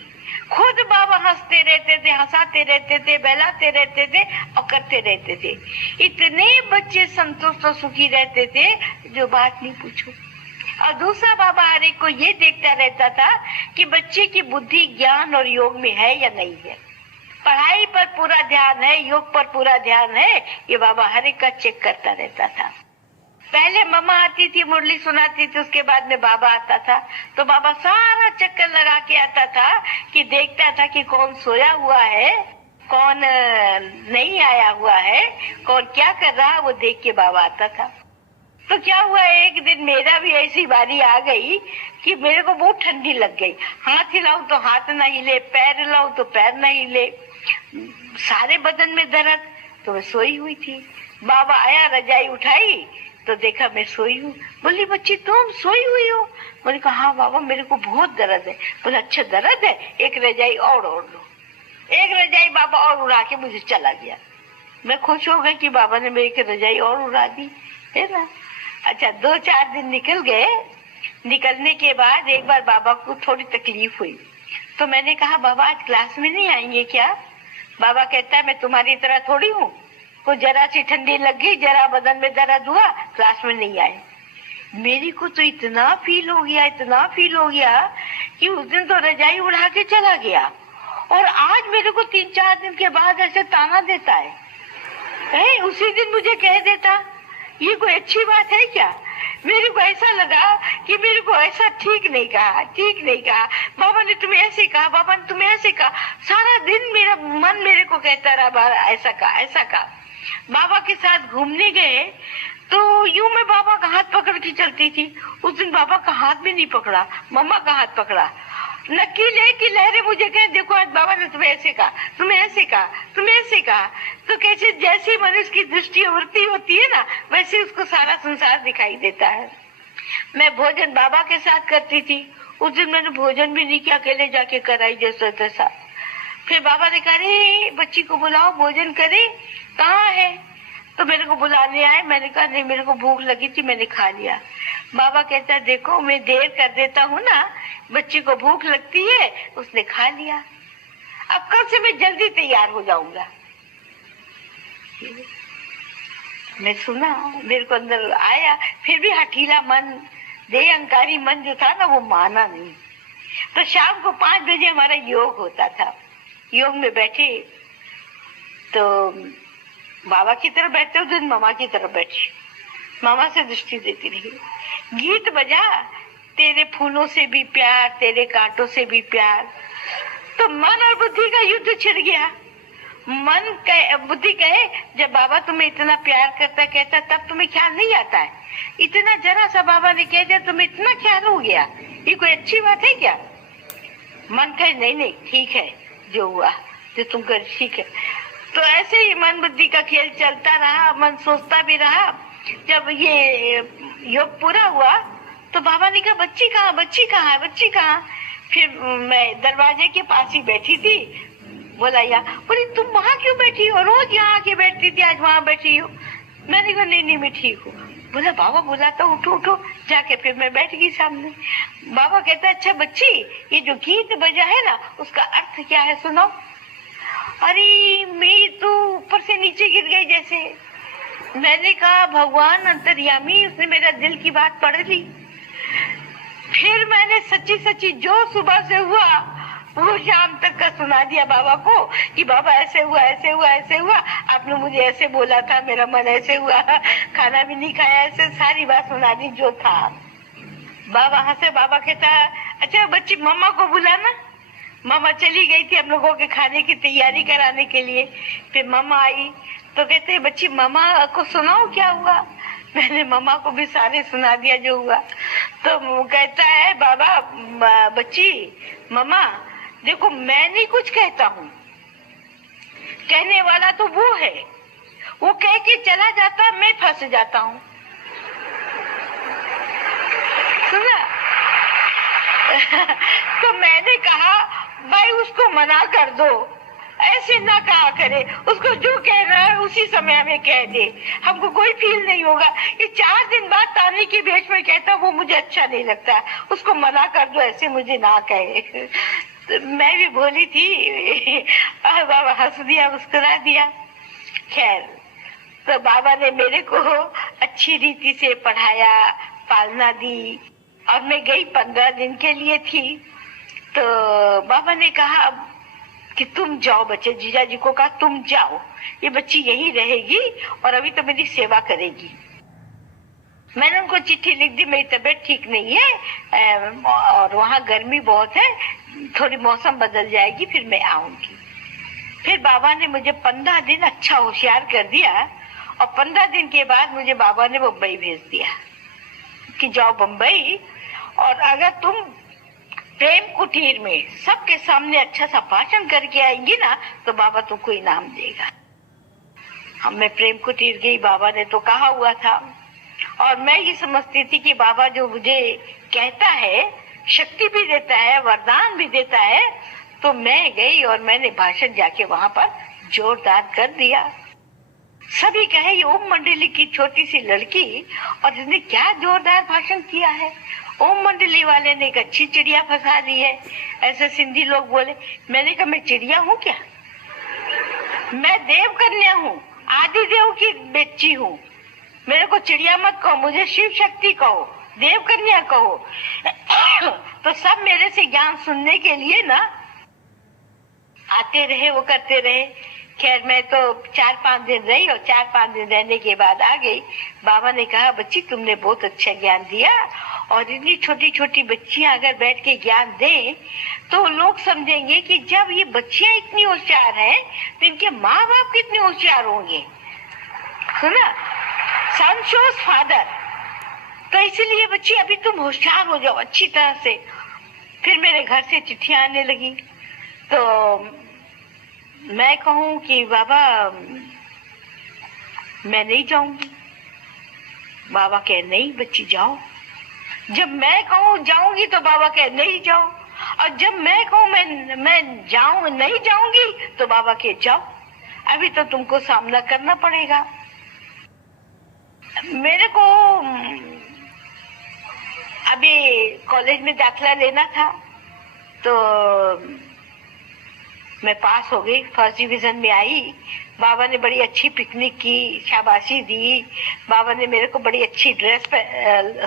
खुद बाबा हंसते रहते थे, हंसाते रहते थे, बहलाते रहते थे और करते रहते थे। इतने बच्चे संतुष्ट और सुखी रहते थे जो बात नहीं पूछो। और दूसरा बाबा हर एक को ये देखता रहता था कि बच्चे की बुद्धि ज्ञान और योग में है या नहीं है, पढ़ाई पर पूरा ध्यान है, योग पर पूरा ध्यान है, ये बाबा हर एक का चेक करता रहता था। पहले मम्मा आती थी, मुरली सुनाती थी, उसके बाद में बाबा आता था। तो बाबा सारा चक्कर लगा के आता था कि देखता था कि कौन सोया हुआ है, कौन नहीं आया हुआ है, कौन क्या कर रहा है, वो देख के बाबा आता था। तो क्या हुआ, एक दिन मेरा भी ऐसी बारी आ गई कि मेरे को बहुत ठंडी लग गई। हाथ हिलाऊं तो हाथ न हिले, पैर हिलाऊं तो पैर न हिले, सारे बदन में दर्द। तो मैं सोई हुई थी। बाबा आया, रजाई उठाई तो देखा मैं सोई हूँ। बोली बच्ची तुम सोई हुई हो? मैंने कहा हाँ बाबा मेरे को बहुत दर्द है। बोला अच्छा दर्द है, एक रजाई और ओढ़ लो। एक रजाई बाबा और उड़ा के मुझे चला गया। मैं खुश हो गई कि बाबा ने मेरी रजाई और उड़ा दी, है ना। अच्छा 2-4 दिन निकल गए। निकलने के बाद एक बार बाबा को थोड़ी तकलीफ हुई तो मैंने कहा बाबा आज क्लास में नहीं आएंगे क्या? बाबा कहता है मैं तुम्हारी तरह थोड़ी हूँ, को जरा सी ठंडी लग गई, जरा बदन में दर्द हुआ, क्लास में नहीं आए। मेरी को तो इतना फील हो गया, इतना फील हो गया कि उस दिन तो रजाई उड़ा के चला गया और आज मेरे को 3-4 दिन के बाद ऐसे ताना देता है। उसी दिन मुझे कह देता, ये कोई अच्छी बात है क्या? मेरे को ऐसा लगा कि मेरे को ऐसा ठीक नहीं कहा, ठीक नहीं कहा। बाबा ने तुम्हें ऐसे कहा, बाबा ने तुम्हें ऐसे कहा। सारा दिन मेरा मन मेरे को कहता रहा ऐसा कहा, ऐसा कहा। बाबा के साथ घूमने गए तो यूं मैं बाबा का हाथ पकड़ के चलती थी। उस दिन बाबा का हाथ भी नहीं पकड़ा, मम्मा का हाथ पकड़ा। नकीले की लहरें मुझे कहे देखो आज बाबा ने तुम्हें ऐसे कहा, तुम्हें ऐसे कहा, तुम्हें ऐसे कहा। तो कैसे जैसी मनुष्य की दृष्टि वृत्ति होती है ना, वैसे उसको सारा संसार दिखाई देता है। मैं भोजन बाबा के साथ करती थी। उस दिन मैंने भोजन भी नहीं किया, अकेले जाके कराई जैसा तैसा। फिर बाबा ने कहा अरे बच्ची को बुलाओ भोजन करे, कहाँ है? तो मेरे को बुलाने आए। मैंने कहा नहीं मेरे को भूख लगी थी, मैंने खा लिया। बाबा कहता देखो मैं देर कर देता हूँ ना, बच्ची को भूख लगती है, उसने खा लिया, अब कल से मैं जल्दी तैयार हो जाऊंगा। मैं सुना, मेरे को अंदर आया, फिर भी हठीला मन, देह अहंकारी मन जो था ना वो माना नहीं। तो शाम को 5 बजे हमारा योग होता था। योग में बैठे तो बाबा की तरफ बैठते, उस दिन मामा की तरफ बैठी, मामा से दृष्टि देती रही। गीत बजा, तेरे फूलों से भी प्यार, तेरे कांटों से भी प्यार। तो मन और बुद्धि का युद्ध छिड़ गया। मन कहे, बुद्धि कहे जब बाबा तुम्हें इतना प्यार करता कहता तब तुम्हें ख्याल नहीं आता है, इतना जरा सा बाबा ने कह दिया तुम्हें इतना ख्याल हो गया, ये कोई अच्छी बात है क्या? मन कहे नहीं नहीं ठीक है, जो हुआ जो तुम कर ठीक है। तो ऐसे ही मन बुद्धि का खेल चलता रहा, मन सोचता भी रहा। जब ये योग पूरा हुआ तो बाबा ने कहा बच्ची कहाँ, बच्ची कहाँ है, बच्ची कहाँ? फिर मैं दरवाजे के पास ही बैठी थी। बोला या बोली तुम वहाँ क्यों बैठी हो? रोज यहाँ आके बैठती थी, आज वहाँ बैठी हो। मैंने कहा नहीं नहीं मैं ठीक हूँ। बोला बाबा बुलाता, उठो उठो। जाके फिर मैं बैठ गई सामने। बाबा कहता अच्छा बच्ची, ये जो गीत बजा है ना उसका अर्थ क्या है सुनाओ। अरे मैं तो ऊपर से नीचे गिर गई जैसे। मैंने कहा भगवान अंतर्यामी, उसने मेरा दिल की बात पढ़ ली। फिर मैंने सच्ची सच्ची जो सुबह से हुआ वो शाम तक का सुना दिया बाबा को कि बाबा ऐसे हुआ ऐसे हुआ ऐसे हुआ, आपने मुझे ऐसे बोला था, मेरा मन ऐसे हुआ, खाना भी नहीं खाया, ऐसे सारी बात सुना दी जो था। बाबा हंसे। बाबा कहता अच्छा बच्ची मम्मा को बुलाना। मामा चली गई थी हम लोगों के खाने की तैयारी कराने के लिए। फिर मम्मा आई तो कहते बच्ची मम्मा को सुनाओ क्या हुआ। मैंने मम्मा को भी सारे सुना दिया जो हुआ। तो वो कहता है बाबा बच्ची मम्मा देखो मैं नहीं कुछ कहता हूँ, कहने वाला तो वो है, वो कह के चला जाता, मैं फंस जाता हूँ। सुना? तो मैंने कहा भाई उसको मना कर दो, ऐसे ना कहा करे, उसको जो कह रहा है उसी समय हमें कह दे, हमको कोई फील नहीं होगा। ये 4 दिन बाद ताने की भेष में कहता वो मुझे अच्छा नहीं लगता, उसको मना कर दो, ऐसे मुझे ना कहे। तो मैं भी बोली थी, बाबा हंस दिया, मुस्कुरा दिया। खैर तो बाबा ने मेरे को अच्छी रीति से पढ़ाया, पालना दी और मैं गई 15 दिन के लिए थी। तो बाबा ने कहा कि तुम जाओ बच्चे, जीजा जी को कहा तुम जाओ, ये बच्ची यहीं रहेगी और अभी तो मेरी सेवा करेगी। मैंने उनको चिट्ठी लिख दी, मेरी तबीयत ठीक नहीं है और वहाँ गर्मी बहुत है, थोड़ी मौसम बदल जाएगी फिर मैं आऊंगी। फिर बाबा ने मुझे 15 दिन अच्छा होशियार कर दिया और 15 दिन के बाद मुझे बाबा ने मुंबई भेज दिया कि जाओ बम्बई, और अगर तुम प्रेम कुटीर में सबके सामने अच्छा सा भाषण करके आएंगी ना तो बाबा तुमको इनाम देगा। हम मैं प्रेम कुटीर गई, बाबा ने तो कहा हुआ था और मैं ये समझती थी कि बाबा जो मुझे कहता है शक्ति भी देता है, वरदान भी देता है। तो मैं गई और मैंने भाषण जाके वहां पर जोरदार कर दिया। सभी कहे ये ओम मंडली की छोटी सी लड़की और इसने क्या जोरदार भाषण किया है। ओम मंडली वाले ने एक अच्छी चिड़िया फंसा दी है, ऐसे सिंधी लोग बोले। मैंने कहा मैं चिड़िया हूँ क्या, मैं देव कन्या हूँ, आदि देव की बच्ची हूँ। मेरे को चिड़िया मत कहो, मुझे शिव शक्ति कहो, देव कन्या कहो। तो सब मेरे से ज्ञान सुनने के लिए ना आते रहे, वो करते रहे। खैर मैं तो 4-5 दिन रही और 4-5 दिन रहने के बाद आ गई। बाबा ने कहा बच्ची तुमने बहुत अच्छा ज्ञान दिया और इतनी छोटी छोटी बच्चियां अगर बैठ के ज्ञान दें तो लोग समझेंगे कि जब ये बच्चियां इतनी होशियार हैं तो इनके माँ बाप कितने होशियार होंगे। सुना, सन शोज फादर। तो इसलिए बच्ची अभी तुम होशियार हो जाओ अच्छी तरह से। फिर मेरे घर से चिट्ठियां आने लगी तो मैं कहूँ कि बाबा मैं नहीं जाऊंगी। बाबा कहे नहीं बच्ची जाओ। जब मैं कहूँ जाऊंगी तो बाबा कहे नहीं जाओ, और जब मैं कहूँ मैं जाऊं नहीं जाऊंगी तो बाबा कहे जाओ, अभी तो तुमको सामना करना पड़ेगा। मेरे को अभी कॉलेज में दाखिला लेना था तो मैं पास हो गई, फर्स्ट डिवीजन में आई। बाबा ने बड़ी अच्छी पिकनिक की, शाबाशी दी। बाबा ने मेरे को बड़ी अच्छी ड्रेस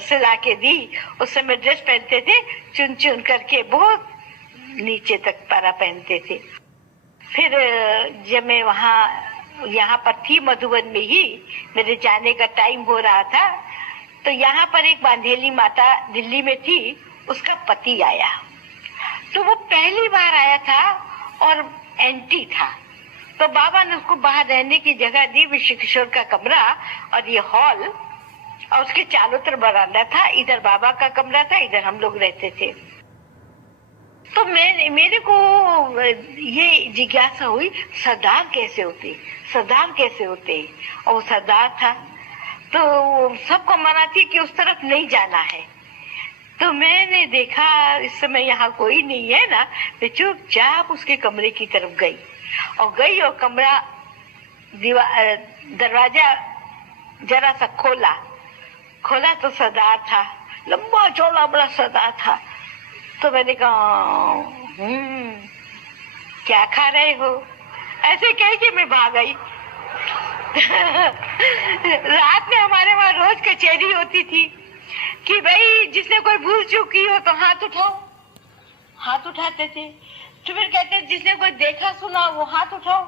सिला के दी। उस समय ड्रेस पहनते थे चुन चुन करके, बहुत नीचे तक पारा पहनते थे। फिर जब मैं यहाँ पर थी मधुबन में ही, मेरे जाने का टाइम हो रहा था, तो यहाँ पर एक बांधेली माता दिल्ली में थी, उसका पति आया। तो वो पहली बार आया था और एंटी था। तो बाबा ने उसको बाहर रहने की जगह दी, विश्व किशोर का कमरा और ये हॉल, और उसके चारों तरफ बरामदा था। इधर बाबा का कमरा था, इधर हम लोग रहते थे। तो मेरे को ये जिज्ञासा हुई सरदार कैसे होते, सरदार कैसे होते। और वो सरदार था तो सबको मना थी कि उस तरफ नहीं जाना है। तो मैंने देखा इस समय यहाँ कोई नहीं है ना, मैं चुपचाप उसके कमरे की तरफ गई और कमरा दरवाजा जरा सा खोला खोला तो सरदार था, लंबा चौड़ा बड़ा सरदार था। तो मैंने कहा क्या खा रहे हो, ऐसे कह के मैं भाग गई। रात में हमारे वहां रोज कचहरी होती थी कि भाई जिसने कोई भूल चूक की हो तो हाथ उठाओ, हाथ उठाते थे। तो फिर कहते जिसने कोई देखा सुना वो हाथ उठाओ,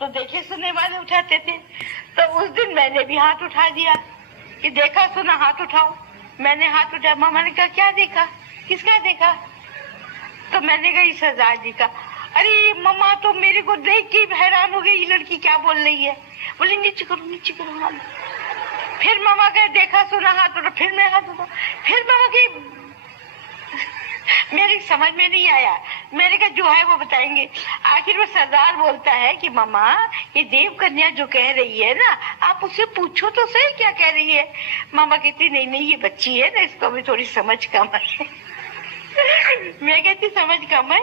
तो देखे सुनने वाले उठाते थे। तो उस दिन मैंने भी हाथ उठा दिया कि देखा सुना हाथ उठाओ। मैंने हाथ उठाया। मामा ने कहा क्या देखा, किसका देखा? तो मैंने कहा सरदार जी का। अरे मम्मा तो मेरे को देख के हैरान हो गई, ये लड़की क्या बोल रही है। बोले नीचे करो नीचे करो हाथ। फिर मामा कहे देखा सुना हाथ उठा, फिर मैं हाथ उठा। फिर मामा की मेरी समझ में नहीं आया। मैंने कहा जो है वो बताएंगे। आखिर वो सरदार बोलता है कि मामा ये देव कन्या जो कह रही है ना, आप उससे पूछो तो सही क्या कह रही है। मामा कहती नहीं नहीं ये बच्ची है ना, इसको भी थोड़ी समझ कम है। मैं कहती समझ कम है।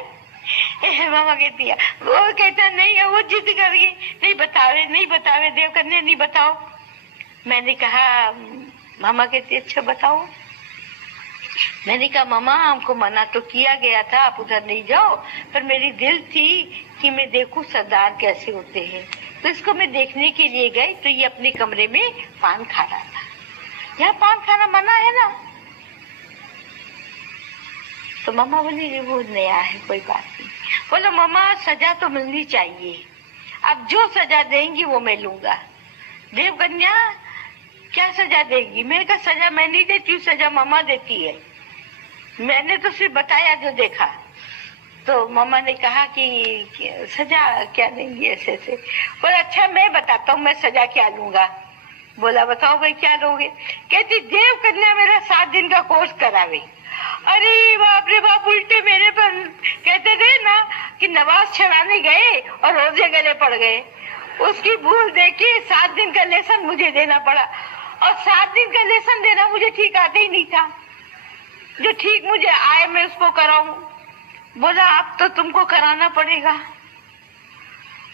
मामा कहती है, वो कहता नहीं है, वो जिद कर गई नहीं बतावे नहीं बतावे देव कन्या नहीं बताओ। मैंने कहा मामा कहती अच्छा बताओ। मैंने कहा मामा हमको मना तो किया गया था, आप उधर नहीं जाओ, पर मेरी दिल थी कि मैं देखूं सरदार कैसे होते हैं, तो इसको मैं देखने के लिए गई। तो ये अपने कमरे में पान खा रहा था। यहाँ पान खाना मना है ना। तो मामा बोली वो नया है कोई बात नहीं। बोलो मामा सजा तो मिलनी चाहिए, अब जो सजा देंगी वो मैं लूंगा। देवकन्या क्या सजा देगी? मैंने कहा सजा मैं नहीं देती हूँ, सजा मामा देती है, मैंने तो सिर्फ बताया जो देखा। तो मामा ने कहा कि सजा क्या देंगी ऐसे ऐसे। बोला अच्छा मैं बताता हूँ मैं सजा क्या लूंगा। बोला बताओ भाई क्या लोगे। कहती देव कन्या मेरा 7 दिन का कोर्स करावे। अरे बाप रे बाप, उल्टे मेरे पर कहते थे ना कि नवाज छड़ाने गए और रोजे गले पड़ गए। उसकी भूल देखी, 7 दिन का लेसन मुझे देना पड़ा, और 7 दिन का लेसन देना मुझे ठीक आते ही नहीं था। जो ठीक मुझे आए मैं उसको कराऊं। बोला अब तो तुमको कराना पड़ेगा।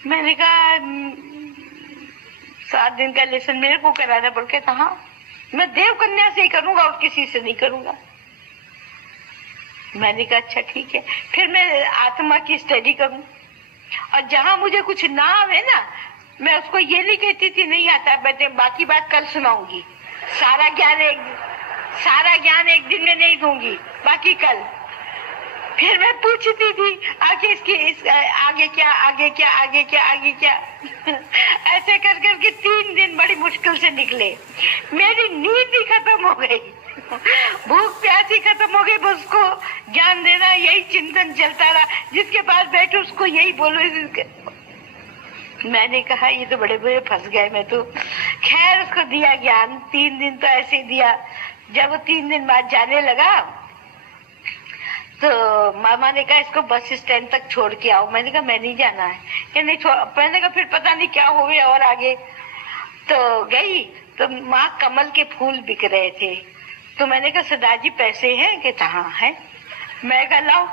मैंने कहा 7 दिन का लेसन मेरे को कराना पड़ेगा। तो हाँ मैं देव कन्या से ही करूंगा और किसी से नहीं करूंगा। मैंने कहा अच्छा ठीक है, फिर मैं आत्मा की स्टडी करूं, और जहां मुझे कुछ ना आवे ना, मैं उसको ये नहीं कहती थी नहीं आता, मैं बाकी बात कल सुनाऊंगी। सारा ज्ञान एक दिन में नहीं दूंगी, बाकी कल। फिर मैं पूछती थी आगे आगे क्या आगे क्या आगे क्या आगे क्या। ऐसे कर करके 3 दिन बड़ी मुश्किल से निकले। मेरी नींद ही खत्म हो गई, भूख प्यासी खत्म हो गई, उसको ज्ञान देना यही चिंतन चलता रहा। जिसके पास बैठो उसको यही बोलो। मैंने कहा ये तो बड़े बुरे फंस गए मैं तो। खैर उसको दिया ज्ञान, 3 दिन तो ऐसे ही दिया। जब वो 3 दिन बाद जाने लगा तो मामा ने कहा इसको बस स्टैंड तक छोड़ के आओ। मैंने कहा मैं नहीं जाना है कि नहीं छोड़। मैंने कहा फिर पता नहीं क्या हो गया और आगे। तो गई तो माँ कमल के फूल बिक रहे थे। तो मैंने कहा सरदार जी पैसे हैं? कहता हाँ है। मैं कहा लाओ,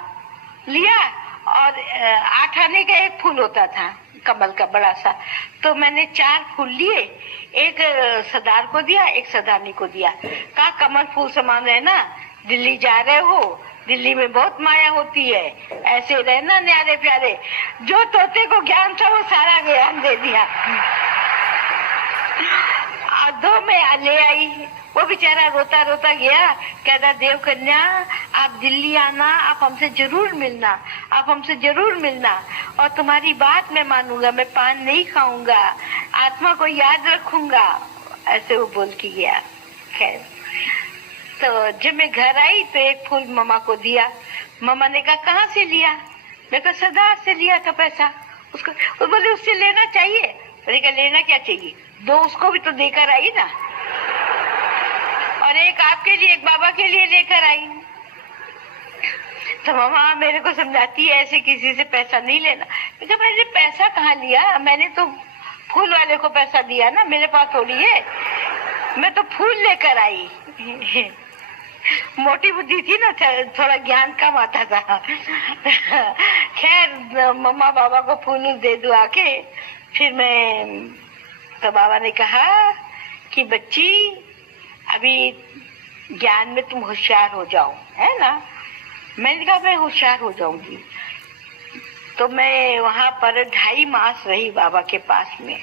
लिया, और 8 आने का एक फूल होता था कमल का बड़ा सा। तो मैंने 4 फूल लिए, एक सरदार को दिया, एक सरदारनी को दिया। कहा कमल फूल समान है ना, दिल्ली जा रहे हो, दिल्ली में बहुत माया होती है, ऐसे रहना न्यारे प्यारे। जो तोते को ज्ञान था वो सारा ज्ञान दे दिया। 2 में ले आई। वो बेचारा रोता रोता गया, कहता देव कन्या आप दिल्ली आना, आप हमसे जरूर मिलना, आप हमसे जरूर मिलना, और तुम्हारी बात मैं मानूंगा, मैं पान नहीं खाऊंगा, आत्मा को याद रखूंगा। ऐसे वो बोल के गया। खैर तो जब मैं घर आई तो एक फूल मामा को दिया। मामा ने कहा कहाँ से लिया? मैं कहा सरदार से लिया था पैसा। उसको वो बोले उससे लेना चाहिए। मैंने कहा लेना क्या चाहिए, 2 उसको भी तो देकर आई ना, और एक आपके लिए एक बाबा के लिए लेकर आई। तो मामा मेरे को समझाती है ऐसे किसी से पैसा नहीं लेना। तो मैंने पैसा कहाँ लिया, मैंने तो फूल वाले को पैसा दिया ना, मेरे पास थोड़ी है, मैं तो फूल लेकर आई। मोटी बुद्धि थी ना, थोड़ा ज्ञान कम आता था। खैर मम्मा बाबा को फूल दे दो आके। फिर मैं तो बाबा ने कहा कि बच्ची अभी ज्ञान में तुम होशियार हो जाओ, है ना। मैंने कहा मैं होशियार हो जाऊंगी। तो मैं वहां पर 2.5 मास रही बाबा के पास में,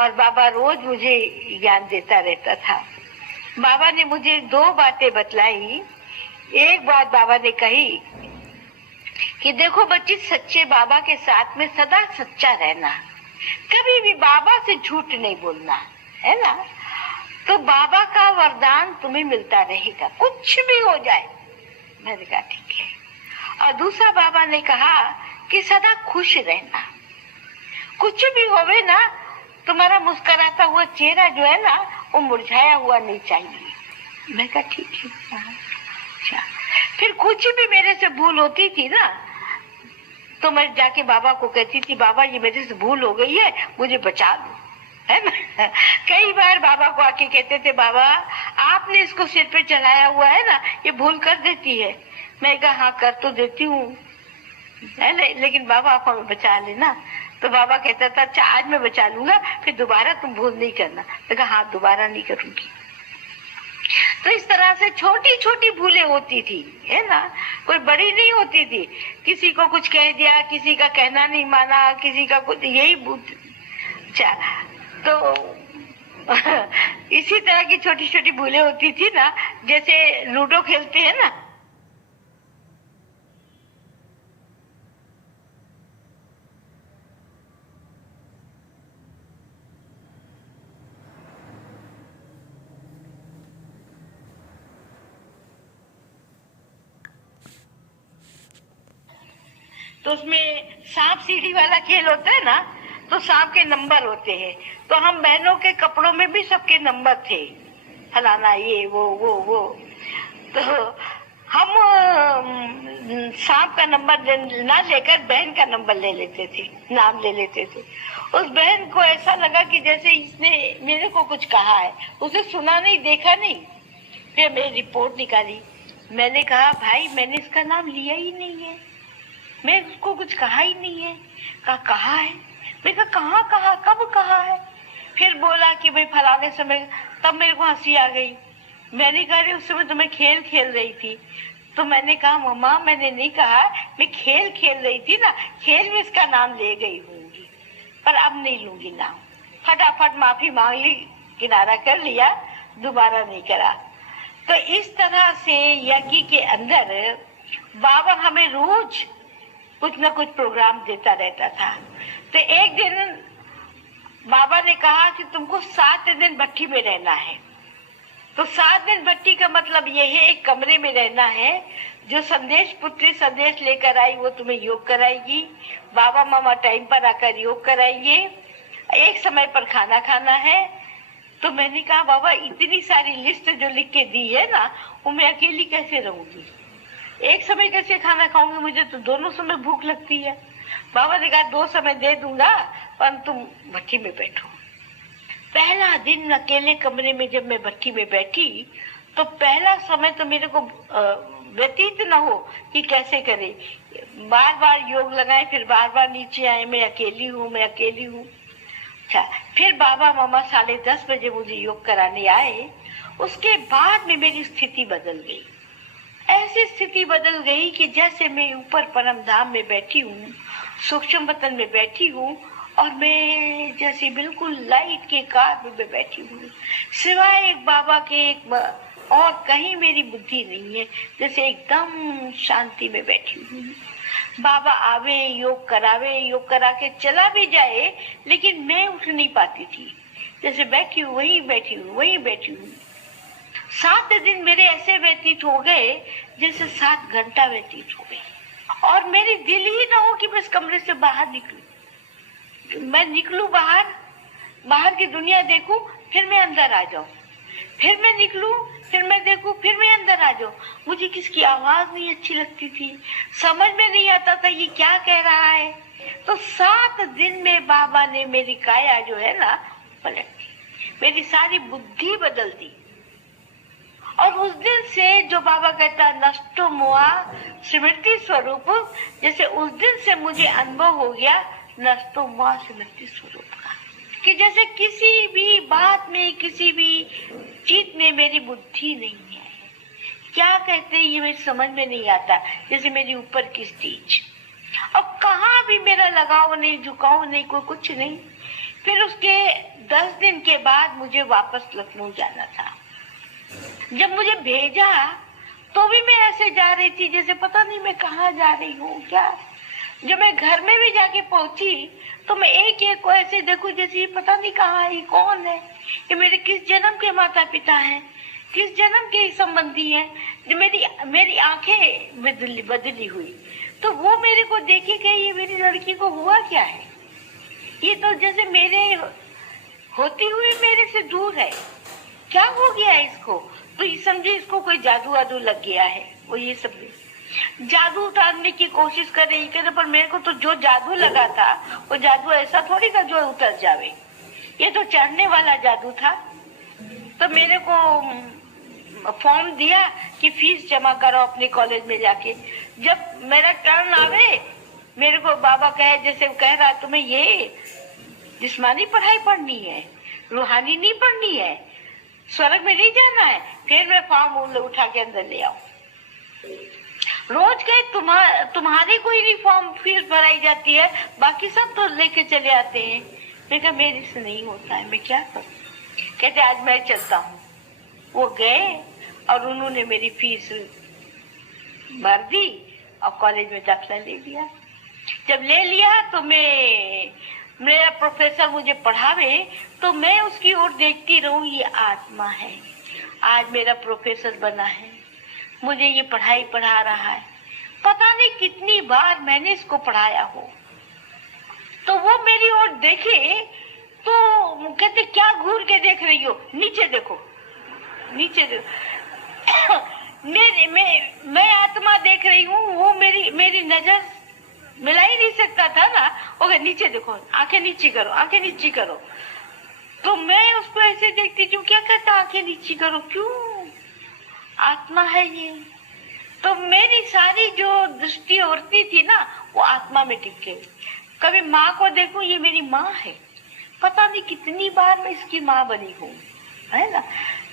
और बाबा रोज मुझे ज्ञान देता रहता था। बाबा ने मुझे 2 बातें बतलाई। एक बात बाबा ने कही कि देखो बच्ची, सच्चे बाबा के साथ में सदा सच्चा रहना, कभी भी बाबा से झूठ नहीं बोलना, है ना। तो बाबा का वरदान तुम्हें मिलता रहेगा, कुछ भी हो जाए। मैंने कहा ठीक है। और दूसरा बाबा ने कहा कि सदा खुश रहना, कुछ भी होवे ना, तुम्हारा मुस्कुराता हुआ चेहरा जो है ना, वो मुरझाया हुआ नहीं चाहिए। मैं कहा ठीक है। अच्छा, फिर कुछ भी मेरे से भूल होती थी ना, तो मैं जाके बाबा को कहती थी, बाबा ये मेरे से भूल हो गई है, मुझे बचा दो, है ना। कई बार बाबा को आके कहते थे, बाबा आपने इसको सिर पे चढ़ाया हुआ है ना, ये भूल कर देती है। मैं कहा हाँ कर तो देती हूँ, लेकिन बाबा आप हमें बचा लेना। तो बाबा कहता था अच्छा आज मैं बचा लूंगा, फिर दोबारा तुम भूल नहीं करना। मैं कहा हाँ दोबारा नहीं करूंगी। तो इस तरह से छोटी छोटी भूलें होती थी, है ना, कोई बड़ी नहीं होती थी। किसी को कुछ कह दिया, किसी का कहना नहीं माना, किसी का कुछ, यही अच्छा। तो इसी तरह की छोटी छोटी भूलें होती थी ना, जैसे लूडो खेलते हैं ना, तो उसमें सांप सीढ़ी वाला खेल होता है ना, तो सांप के नंबर होते हैं। तो हम बहनों के कपड़ों में भी सबके नंबर थे, फलाना ये वो। तो हम सांप का नंबर ना लेकर बहन का नंबर ले लेते थे, नाम ले लेते थे। उस बहन को ऐसा लगा कि जैसे इसने मेरे को कुछ कहा है, उसे सुना नहीं, देखा नहीं। फिर मेरी रिपोर्ट निकाली। मैंने कहा भाई मैंने इसका नाम लिया ही नहीं है, मैं उसको कुछ कहा ही नहीं है। कहा है। मैं कहा कब कहा है। फिर बोला कि भाई फलाने समय। तब मेरे को हंसी आ गई। मैंने कहा उस समय तो मैं खेल खेल रही थी। तो मैंने कहा मम्मा मैंने नहीं कहा, मैं खेल खेल रही थी ना, खेल में इसका नाम ले गई होंगी, पर अब नहीं लूंगी नाम। फटाफट माफी मांग ली, किनारा कर लिया, दोबारा नहीं करा। तो इस तरह से यज्ञ के अंदर बाबा हमें रोज कुछ न कुछ प्रोग्राम देता रहता था। तो एक दिन बाबा ने कहा कि तुमको 7 दिन भट्टी में रहना है। तो 7 दिन भट्टी का मतलब ये है, एक कमरे में रहना है। जो संदेश पुत्री संदेश लेकर आई वो तुम्हें योग कराएगी, बाबा मामा टाइम पर आकर योग कराएंगे, एक समय पर खाना खाना है। तो मैंने कहा बाबा इतनी सारी लिस्ट जो लिख के दी है ना, वो मैं अकेली कैसे रहूंगी, एक समय कैसे खाना खाऊंगी, मुझे तो दोनों समय भूख लगती है। बाबा ने कहा 2 समय दे दूंगा, पर तुम भट्टी में बैठो। पहला दिन अकेले कमरे में जब मैं भट्टी में बैठी, तो पहला समय तो मेरे को व्यतीत न हो कि कैसे करे। बार बार योग लगाए, फिर बार बार नीचे आए, मैं अकेली हूँ। अच्छा, फिर बाबा मामा 10:30 बजे मुझे योग कराने आए। उसके बाद में मेरी स्थिति बदल गई। ऐसी स्थिति बदल गई कि जैसे मैं ऊपर परम धाम में बैठी हूँ, सूक्ष्म वतन में बैठी हूँ, और मैं जैसे बिल्कुल लाइट के कार में बैठी हूँ, सिवाय एक बाबा के और कहीं मेरी बुद्धि नहीं है, जैसे एकदम शांति में बैठी हूँ। बाबा आवे, योग करावे, योग करा के चला भी जाए, लेकिन मैं उठ नहीं पाती थी, जैसे बैठी हूँ वहीं बैठी हूँ। 7 दिन मेरे ऐसे व्यतीत हो गए जैसे 7 घंटा व्यतीत हो गए, और मेरी दिल ही ना हो कि मैं इस कमरे से बाहर निकलूं। मैं निकलूं बाहर की दुनिया देखूं, फिर मैं अंदर आ जाऊं, फिर मैं निकलूं, फिर मैं देखूं, फिर मैं अंदर आ जाऊं। मुझे किसकी आवाज नहीं अच्छी लगती थी, समझ में नहीं आता था ये क्या कह रहा है। तो 7 दिन में बाबा ने मेरी काया जो है ना पलट दी, मेरी सारी बुद्धि बदल दी। और उस दिन से जो बाबा कहता नष्टो मोआ स्मृति स्वरूप, जैसे उस दिन से मुझे अनुभव हो गया नष्टो मोआ स्मृति स्वरूप का, कि जैसे किसी भी बात में, किसी भी चीज में मेरी बुद्धि नहीं है। क्या कहते हैं ये मेरी समझ में नहीं आता। जैसे मेरी ऊपर की स्टीच, और कहाँ भी मेरा लगाव नहीं, झुकाव नहीं, कोई कुछ नहीं। फिर उसके 10 दिन के बाद मुझे वापस लखनऊ जाना था। जब मुझे भेजा तो भी मैं ऐसे जा रही थी जैसे पता नहीं मैं कहाँ जा रही हूँ क्या। जब मैं घर में भी जाके पहुंची तो मैं एक एक को ऐसे देखूं जैसे ये पता नहीं कहाँ है, कौन है, ये मेरे किस जन्म के माता पिता हैं, किस जन्म के संबंधी हैं। जो मेरी आंखें बदली हुई तो वो मेरे को देखे कि ये मेरी लड़की को हुआ क्या है, ये तो जैसे मेरे होती हुई मेरे से दूर है, क्या हो गया है इसको। तो ये समझे इसको कोई जादू वादू लग गया है। वो ये सब जादू उतारने की कोशिश कर रही है, पर मेरे को तो जो जादू लगा था वो जादू ऐसा थोड़ी था जो उतर जावे, ये तो चढ़ने वाला जादू था। तो मेरे को फॉर्म दिया कि फीस जमा करो अपने कॉलेज में जाके। जब मेरा टर्न आवे, मेरे को बाबा कहे, जैसे कह रहा तुम्हें ये जिस्मानी पढ़ाई पढ़नी है, रूहानी नहीं पढ़नी है, स्वर्ग में नहीं जाना है। फिर मैं फॉर्म उठा के अंदर ले आऊं। रोज के तुम्हारी कोई नहीं फॉर्म फीस भराई जाती है, बाकी सब तो लेके चले आते हैं। मैं कहा मेरे से नहीं होता है, मैं क्या करूं। कहते आज मैं चलता हूँ। वो गए और उन्होंने मेरी फीस भर दी और कॉलेज में दाखिला ले लिया। जब ले लिया तो मेरा प्रोफेसर मुझे पढ़ावे तो मैं उसकी ओर देखती रहूं, ये आत्मा है, आज मेरा प्रोफेसर बना है, मुझे ये पढ़ाई पढ़ा रहा है। पता नहीं कितनी बार मैंने इसको पढ़ाया हो। तो वो मेरी ओर देखे तो कहते क्या घूर के देख रही हो, नीचे देखो, नीचे देखो। मैं आत्मा देख रही हूँ, वो मेरी नजर मिला ही नहीं सकता था ना। वो नीचे देखो, आंखें नीचे करो, आंखें नीचे करो। तो मैं उसको ऐसे देखती हूँ, क्या कहता आंखें नीचे करो, क्यों, आत्मा है ये। तो मेरी सारी जो दृष्टि उड़ती थी ना वो आत्मा में टिक गई। कभी माँ को देखूं, ये मेरी माँ है, पता नहीं कितनी बार मैं इसकी माँ बनी हूँ, है ना।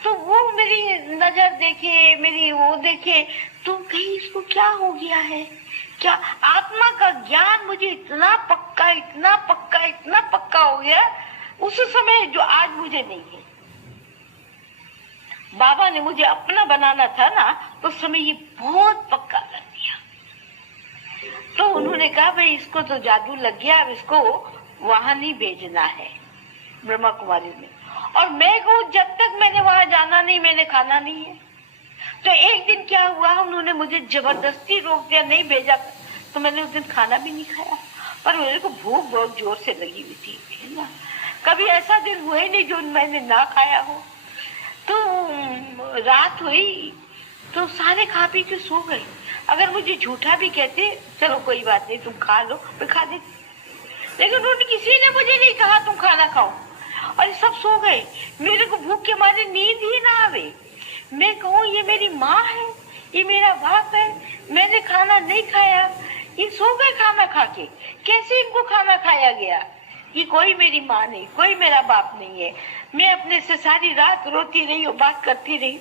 तो वो मेरी नजर देखे, मेरी वो देखे तो कहीं इसको क्या हो गया है, क्या। आत्मा का ज्ञान मुझे इतना पक्का, इतना पक्का, इतना पक्का हो गया उस समय जो आज मुझे नहीं है। बाबा ने मुझे अपना बनाना था ना तो उस समय ये बहुत पक्का कर दिया। तो उन्होंने कहा भाई इसको तो जादू लग गया, अब इसको वहां नहीं भेजना है, ब्रह्मा कुमारी में। और मैं कहूँ जब तक मैंने वहां जाना नहीं, मैंने खाना नहीं है। तो एक दिन क्या हुआ, उन्होंने मुझे जबरदस्ती रोक दिया, नहीं भेजा। तो मैंने उस दिन खाना भी नहीं खाया, पर मेरे को भूख बहुत जोर से लगी हुई थी, है ना। कभी ऐसा दिन हुआ ही नहीं जो मैंने ना खाया हो। तो रात हुई तो सारे खा पी के सो गए। अगर मुझे झूठा भी कहते चलो कोई बात नहीं तुम खा लो, मैं खा देती, लेकिन उन्होंने किसी ने मुझे नहीं कहा तुम खाना खाओ, और सब सो गए। मेरे को भूख के मारे नींद ही ना आवे। मैं कहूँ ये मेरी माँ है, ये मेरा बाप है, मैंने खाना नहीं खाया, ये सो गए खाना खा के। कैसे इनको खाना खाया गया। ये कोई मेरी माँ नहीं, कोई मेरा बाप नहीं है। मैं अपने से सारी रात रोती रही और बात करती रही।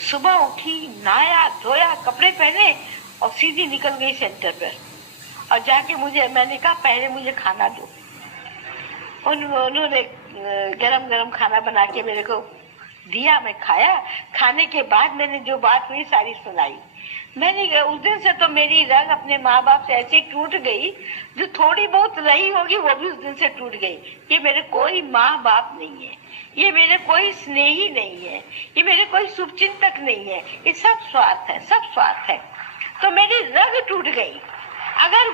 सुबह उठी, नहाया धोया, कपड़े पहने और सीधी निकल गई सेंटर पर। और जाके मैंने कहा पहले मुझे खाना दो। उन्होंने गरम गरम खाना बना के मेरे को दिया, मैं खाया। खाने के बाद मैंने जो बात हुई सारी सुनाई। मैंने उस दिन से तो मेरी रग अपने माँ बाप से ऐसी टूट गई, जो थोड़ी बहुत रही होगी वो भी उस दिन से टूट गई। ये मेरे कोई माँ बाप नहीं है, ये मेरे कोई स्नेही नहीं है, ये मेरे कोई शुभचिंतक नहीं है, ये सब स्वार्थ है, सब स्वार्थ है। तो मेरी रग टूट गई। अगर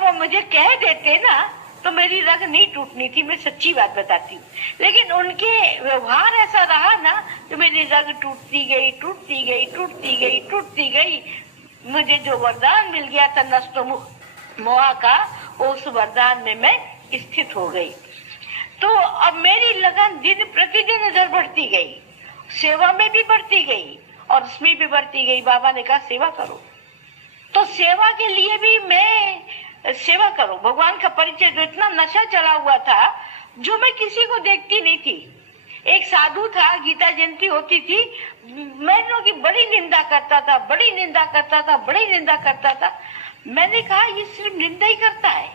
वो मुझे कह देते ना तो मेरी रग नहीं टूटनी थी, मैं सच्ची बात बताती हूँ। लेकिन उनके व्यवहार ऐसा रहा ना तो मेरी रग टूटती गई, टूटती गई, टूटती गई, टूटती गई। मुझे जो वरदान मिल गया था नष्ट मोहा का, उस वरदान में मैं स्थित हो गई। तो अब मेरी लगन दिन प्रतिदिन इधर बढ़ती गई, सेवा में भी बढ़ती गई और उसमें भी बढ़ती गई। बाबा ने कहा सेवा करो। तो सेवा के लिए भी मैं सेवा करो। भगवान का परिचय जो इतना नशा चला हुआ था, जो मैं किसी को देखती नहीं थी। एक साधु था, गीता जयंती होती थी, मैं लोगों की बड़ी निंदा करता था, बड़ी निंदा करता था, बड़ी निंदा करता था। मैंने कहा ये सिर्फ निंदा ही करता है,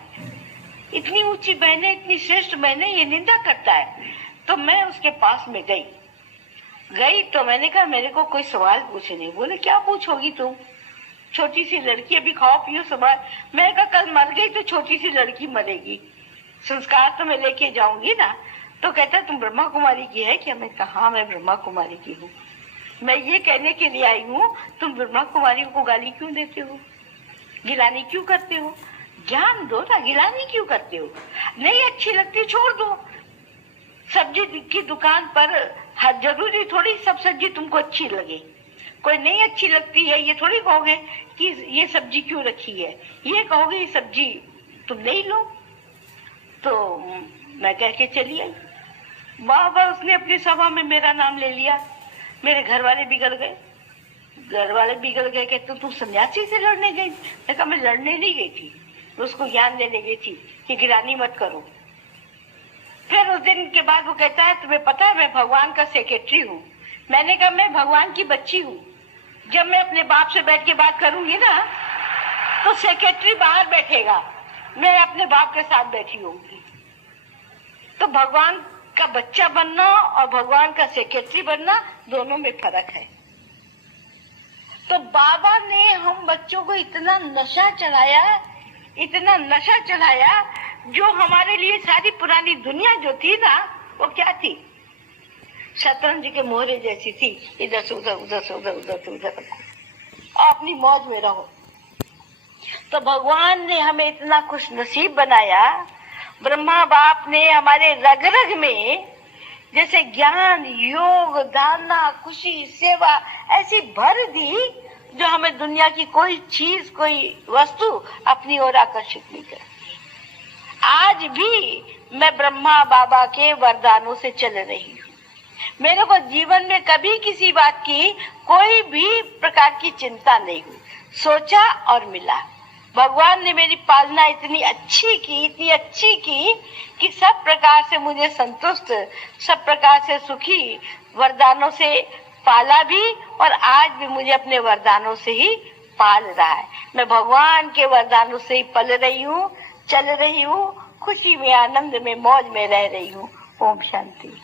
इतनी ऊंची बहने, इतनी श्रेष्ठ बहने, ये निंदा करता है। तो मैं उसके पास में गई तो मैंने कहा मेरे को कोई सवाल पूछने। बोले क्या पूछोगी तुम? छोटी सी लड़की, अभी खाओ पियो सवाल। मैं कहा कल मर गई तो छोटी सी लड़की मरेगी, संस्कार तो मैं लेके जाऊंगी ना। तो कहता तुम ब्रह्मा कुमारी की है क्या? मैं कहा हाँ मैं ब्रह्मा कुमारी की हूँ। मैं ये कहने के लिए आई हूँ, तुम ब्रह्मा कुमारी को गाली क्यों देते हो, गिलानी क्यों करते हो? ज्ञान दो ना, गिलानी क्यों करते हो? नहीं अच्छी लगती छोड़ दो। सब्जी की दुकान पर हर जरूरी थोड़ी सब सब्जी तुमको अच्छी लगे। कोई नहीं अच्छी लगती है ये थोड़ी कहोगे कि ये सब्जी क्यों रखी है, ये कहोगे ये सब्जी तुम नहीं लो। तो मैं कह के चली आई। वाह उसने अपनी सभा में मेरा नाम ले लिया। मेरे घर वाले बिगड़ गए। घर वाले बिगड़ गए कि तू सन्यासी से लड़ने गई? मैं कहा मैं लड़ने नहीं गई थी, उसको ज्ञान देने गई थी कि गिरानी मत करो। फिर उस दिन के बाद वो कहता है तुम्हें पता है मैं भगवान का सेक्रेटरी हूँ। मैंने कहा मैं भगवान की बच्ची हूँ। जब मैं अपने बाप से बैठ के बात करूंगी ना तो सेक्रेटरी बाहर बैठेगा, मैं अपने बाप के साथ बैठी होंगी। तो भगवान का बच्चा बनना और भगवान का सेक्रेटरी बनना दोनों में फर्क है। तो बाबा ने हम बच्चों को इतना नशा चढ़ाया, इतना नशा चढ़ाया, जो हमारे लिए सारी पुरानी दुनिया जो थी ना वो क्या थी? शतरंज के मोहरे जैसी थी, इधर से उधर, उधर से उधर, उधर से उधर रखो और अपनी मौज में रहो। तो भगवान ने हमें इतना खुश नसीब बनाया, ब्रह्मा बाप ने हमारे रग रग में जैसे ज्ञान, योग, दाना, खुशी, सेवा ऐसी भर दी जो हमें दुनिया की कोई चीज, कोई वस्तु अपनी ओर आकर्षित नहीं करती। आज भी मैं ब्रह्मा बाबा के वरदानों से चल रही हूँ। मेरे को जीवन में कभी किसी बात की कोई भी प्रकार की चिंता नहीं हुई। सोचा और मिला। भगवान ने मेरी पालना इतनी अच्छी की, इतनी अच्छी की कि सब प्रकार से मुझे संतुष्ट, सब प्रकार से सुखी, वरदानों से पाला भी और आज भी मुझे अपने वरदानों से ही पाल रहा है। मैं भगवान के वरदानों से ही पल रही हूँ, चल रही हूँ, खुशी में, आनंद में, मौज में रह रही हूँ। ओम शांति।